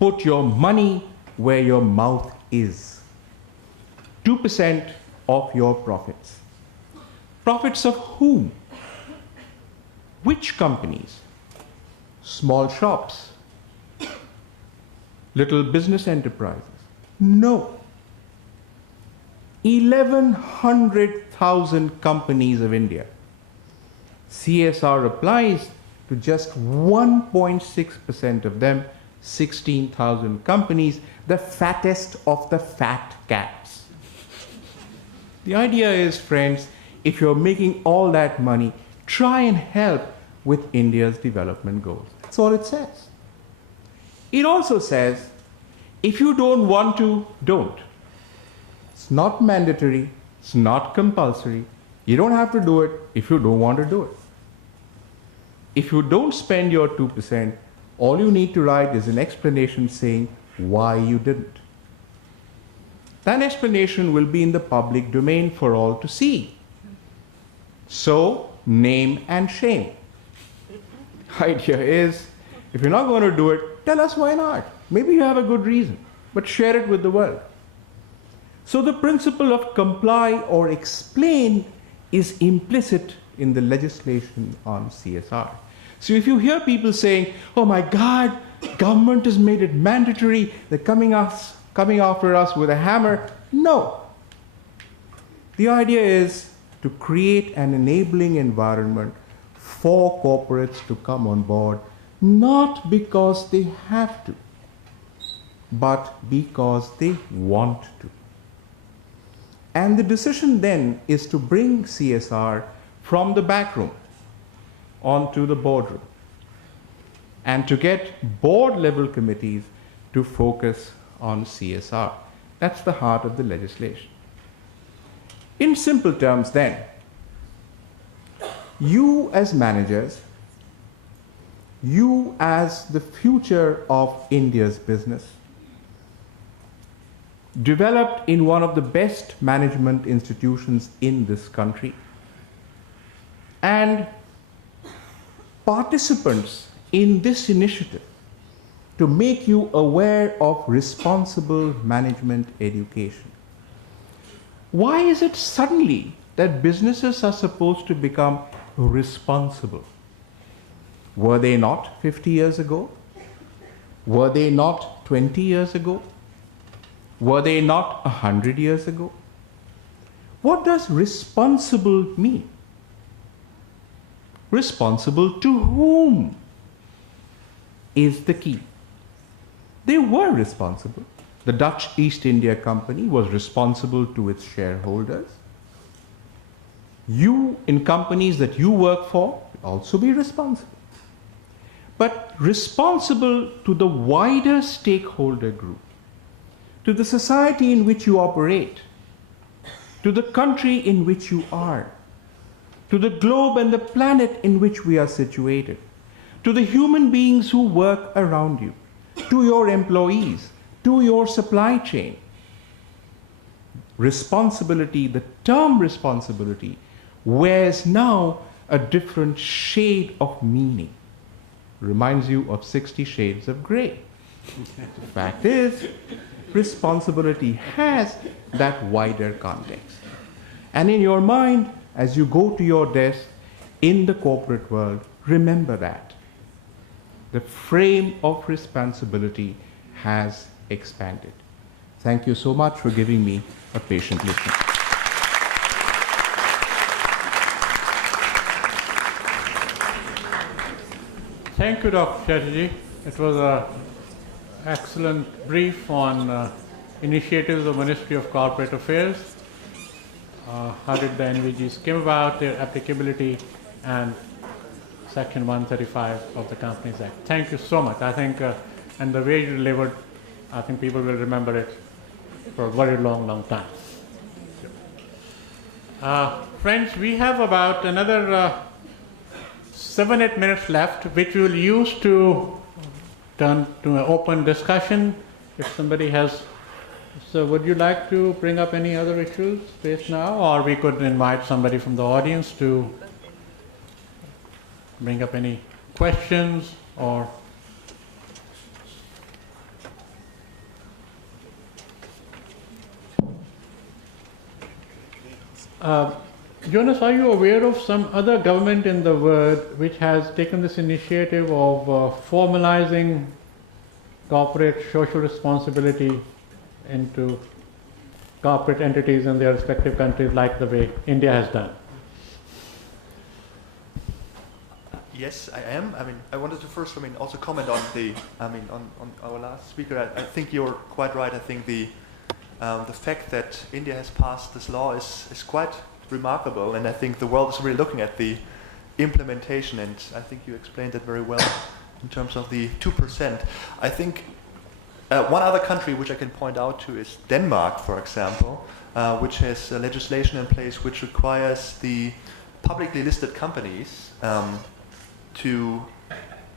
Put your money where your mouth is. 2% of your profits. Profits of whom? Which companies? Small shops? Little business enterprises? No. 1100,000 companies of India. CSR applies to just 1.6% of them, 16,000 companies, the fattest of the fat cats. The idea is, friends, if you're making all that money, try and help with India's development goals. That's all it says. It also says, if you don't want to, don't. It's not mandatory, it's not compulsory. You don't have to do it if you don't want to do it. If you don't spend your 2%, all you need to write is an explanation saying why you didn't. That explanation will be in the public domain for all to see. So, name and shame. The idea is, if you're not going to do it, tell us why not. Maybe you have a good reason, but share it with the world. So the principle of comply or explain is implicit in the legislation on CSR. So if you hear people saying, oh my God, government has made it mandatory, they're coming after us with a hammer. No. The idea is to create an enabling environment for corporates to come on board, not because they have to, but because they want to. And the decision then is to bring CSR from the back room onto the boardroom, and to get board-level committees to focus on CSR. That's the heart of the legislation. In simple terms then, you as managers, you as the future of India's business, developed in one of the best management institutions in this country, and participants in this initiative to make you aware of responsible management education. Why is it suddenly that businesses are supposed to become responsible? Were they not 50 years ago? Were they not 20 years ago? Were they not 100 years ago? What does responsible mean? Responsible to whom is the key. They were responsible. The Dutch East India Company was responsible to its shareholders. You, in companies that you work for, also be responsible. But responsible to the wider stakeholder group, to the society in which you operate, to the country in which you are, to the globe and the planet in which we are situated, to the human beings who work around you, to your employees, to your supply chain. Responsibility, the term responsibility, wears now a different shade of meaning. Reminds you of 60 Shades of Grey. The fact is, responsibility has that wider context. And in your mind, as you go to your desk in the corporate world, remember that. The frame of responsibility has expanded. Thank you so much for giving me a patient listening. Thank you, Dr. Chatterjee. It was an excellent brief on initiatives of Ministry of Corporate Affairs. How did the NVGs came about, their applicability, and Section 135 of the Companies Act. Thank you so much. I think, and the way you delivered, I think people will remember it for a very long, long time. Friends, we have about another 7-8 minutes left, which we will use to turn to an open discussion. If somebody has, so would you like to bring up any other issues faced now, or we could invite somebody from the audience to bring up any questions or Jonas, are you aware of some other government in the world which has taken this initiative of formalizing corporate social responsibility into corporate entities in their respective countries, like the way India has done? Yes, I am. I mean, I wanted to first, also comment on on our last speaker. I think you're quite right. I think the fact that India has passed this law is quite remarkable, and I think the world is really looking at the implementation, and I think you explained it very well in terms of the 2%. I think one other country which I can point out to is Denmark, for example, which has legislation in place which requires the publicly listed companies to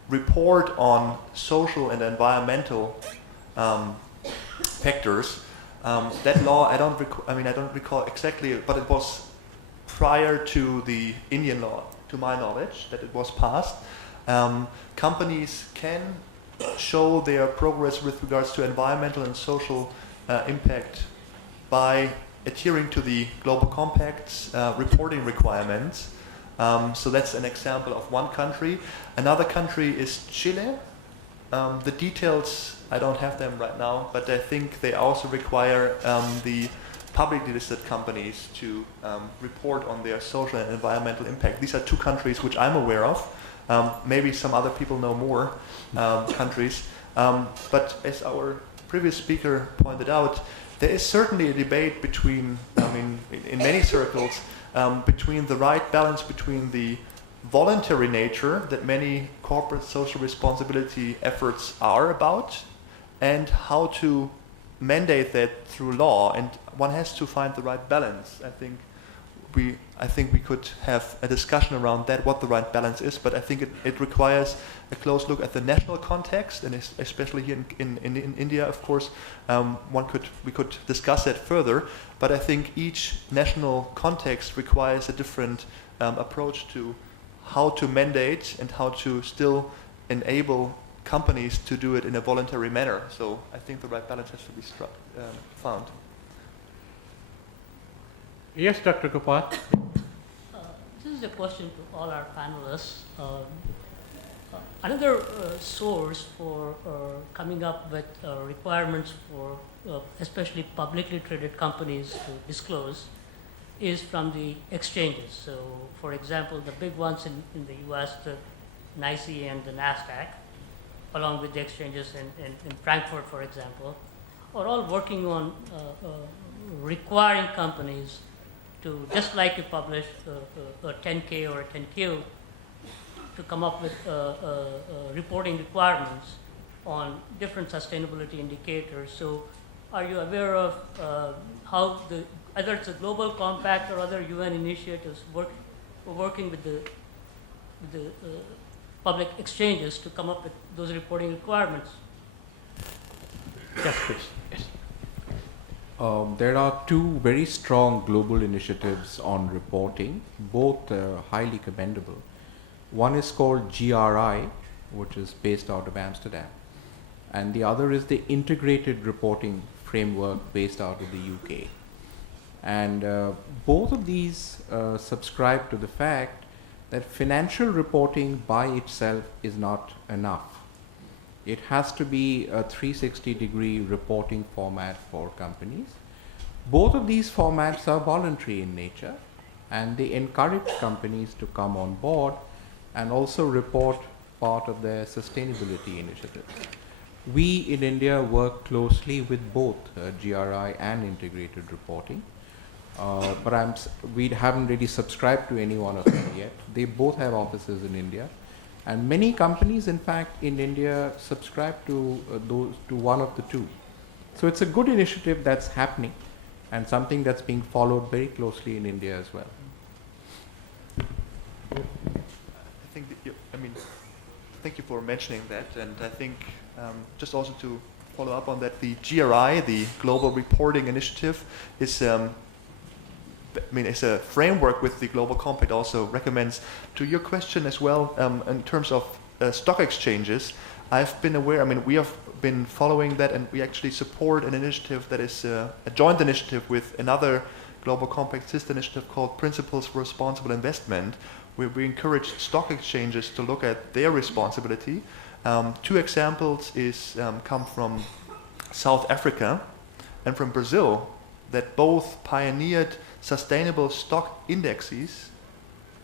report on social and environmental factors. That law, I don't recall exactly, but it was prior to the Indian law, to my knowledge, that it was passed. Companies can show their progress with regards to environmental and social impact by adhering to the global compact's reporting requirements. So that's an example of one country. Another country is Chile. The details, I don't have them right now, but I think they also require the publicly listed companies to report on their social and environmental impact. These are two countries which I'm aware of. Maybe some other people know more countries. But as our previous speaker pointed out, there is certainly a debate between, in many circles, between the right balance between the voluntary nature that many corporate social responsibility efforts are about, and how to mandate that through law. And one has to find the right balance. I think we could have a discussion around that, what the right balance is, but I think it requires a close look at the national context, and especially here in India, of course, we could discuss that further, but I think each national context requires a different approach to how to mandate and how to still enable companies to do it in a voluntary manner. So I think the right balance has to be found. Yes, Dr. Gopal. This is a question to all our panelists. Another source for coming up with requirements for especially publicly traded companies to disclose is from the exchanges. So, for example, the big ones in the US, the NYSE and the NASDAQ, along with the exchanges in Frankfurt, for example, are all working on requiring companies to, just like you publish a 10K or a 10Q, to come up with reporting requirements on different sustainability indicators. So are you aware of how either it's a global compact or other UN initiatives working with the public exchanges to come up with those reporting requirements? Yes, please. Yes. There are two very strong global initiatives on reporting, both highly commendable. One is called GRI, which is based out of Amsterdam, and the other is the Integrated Reporting Framework based out of the UK. And both of these subscribe to the fact that financial reporting by itself is not enough. It has to be a 360-degree reporting format for companies. Both of these formats are voluntary in nature, and they encourage companies to come on board and also report part of their sustainability initiatives. We in India work closely with both GRI and integrated reporting, but we haven't really subscribed to any one of them yet. They both have offices in India, and many companies, in fact, in India subscribe to one of the two. So it's a good initiative that's happening, and something that's being followed very closely in India as well. I think thank you for mentioning that, and I think just also to follow up on that, the GRI, the Global Reporting Initiative, is it's a framework with the Global Compact. Also recommends, to your question as well, in terms of stock exchanges. I've been aware. We have been following that, and we actually support an initiative that is a joint initiative with another Global Compact sister initiative called Principles for Responsible Investment, where we encourage stock exchanges to look at their responsibility. Two examples come from South Africa and from Brazil, that both pioneered sustainable stock indexes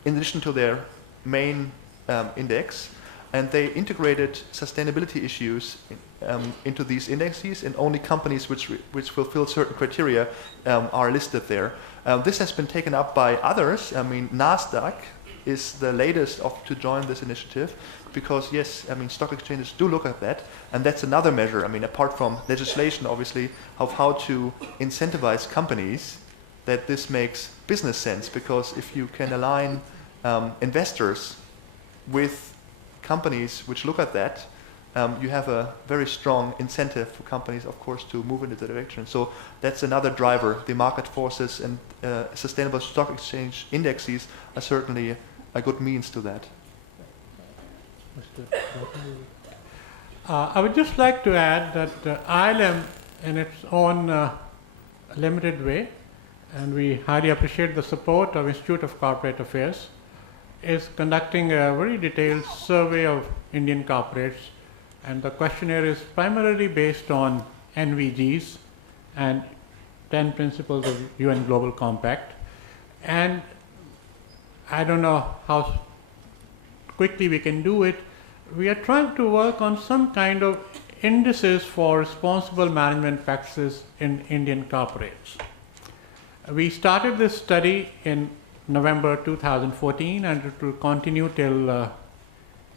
in addition to their main index, and they integrated sustainability issues into these indexes, and only companies which fulfill certain criteria are listed there. This has been taken up by others. NASDAQ is the latest to join this initiative, because yes, stock exchanges do look at that, and that's another measure. Apart from legislation, obviously, of how to incentivize companies, that this makes business sense, because if you can align investors with companies which look at that, you have a very strong incentive for companies, of course, to move into the direction. So that's another driver. The market forces and sustainable stock exchange indexes are certainly a good means to that. I would just like to add that ILM, in its own limited way, and we highly appreciate the support of Institute of Corporate Affairs, is conducting a very detailed survey of Indian corporates, and the questionnaire is primarily based on NVGs and 10 principles of UN Global Compact. And I don't know how quickly we can do it. We are trying to work on some kind of indices for responsible management practices in Indian corporates. We started this study in November 2014, and it will continue till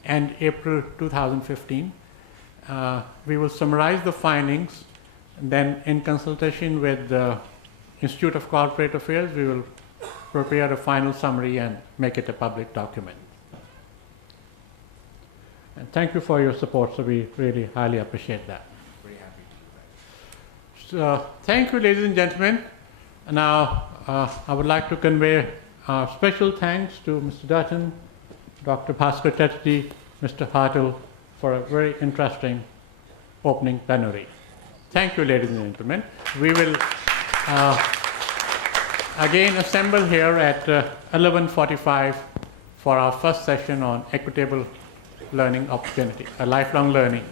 end April 2015. We will summarize the findings, and then in consultation with the Institute of Corporate Affairs, we will prepare a final summary and make it a public document. And thank you for your support, so we really highly appreciate that. Very happy to do that. So, thank you, ladies and gentlemen. Now, I would like to convey special thanks to Mr. Dutton, Dr. Bhaskar Chatterjee, Mr. Hartle, for a very interesting opening plenary. Thank you, ladies and gentlemen. We will again assemble here at 11:45 for our first session on equitable learning opportunity, lifelong learning.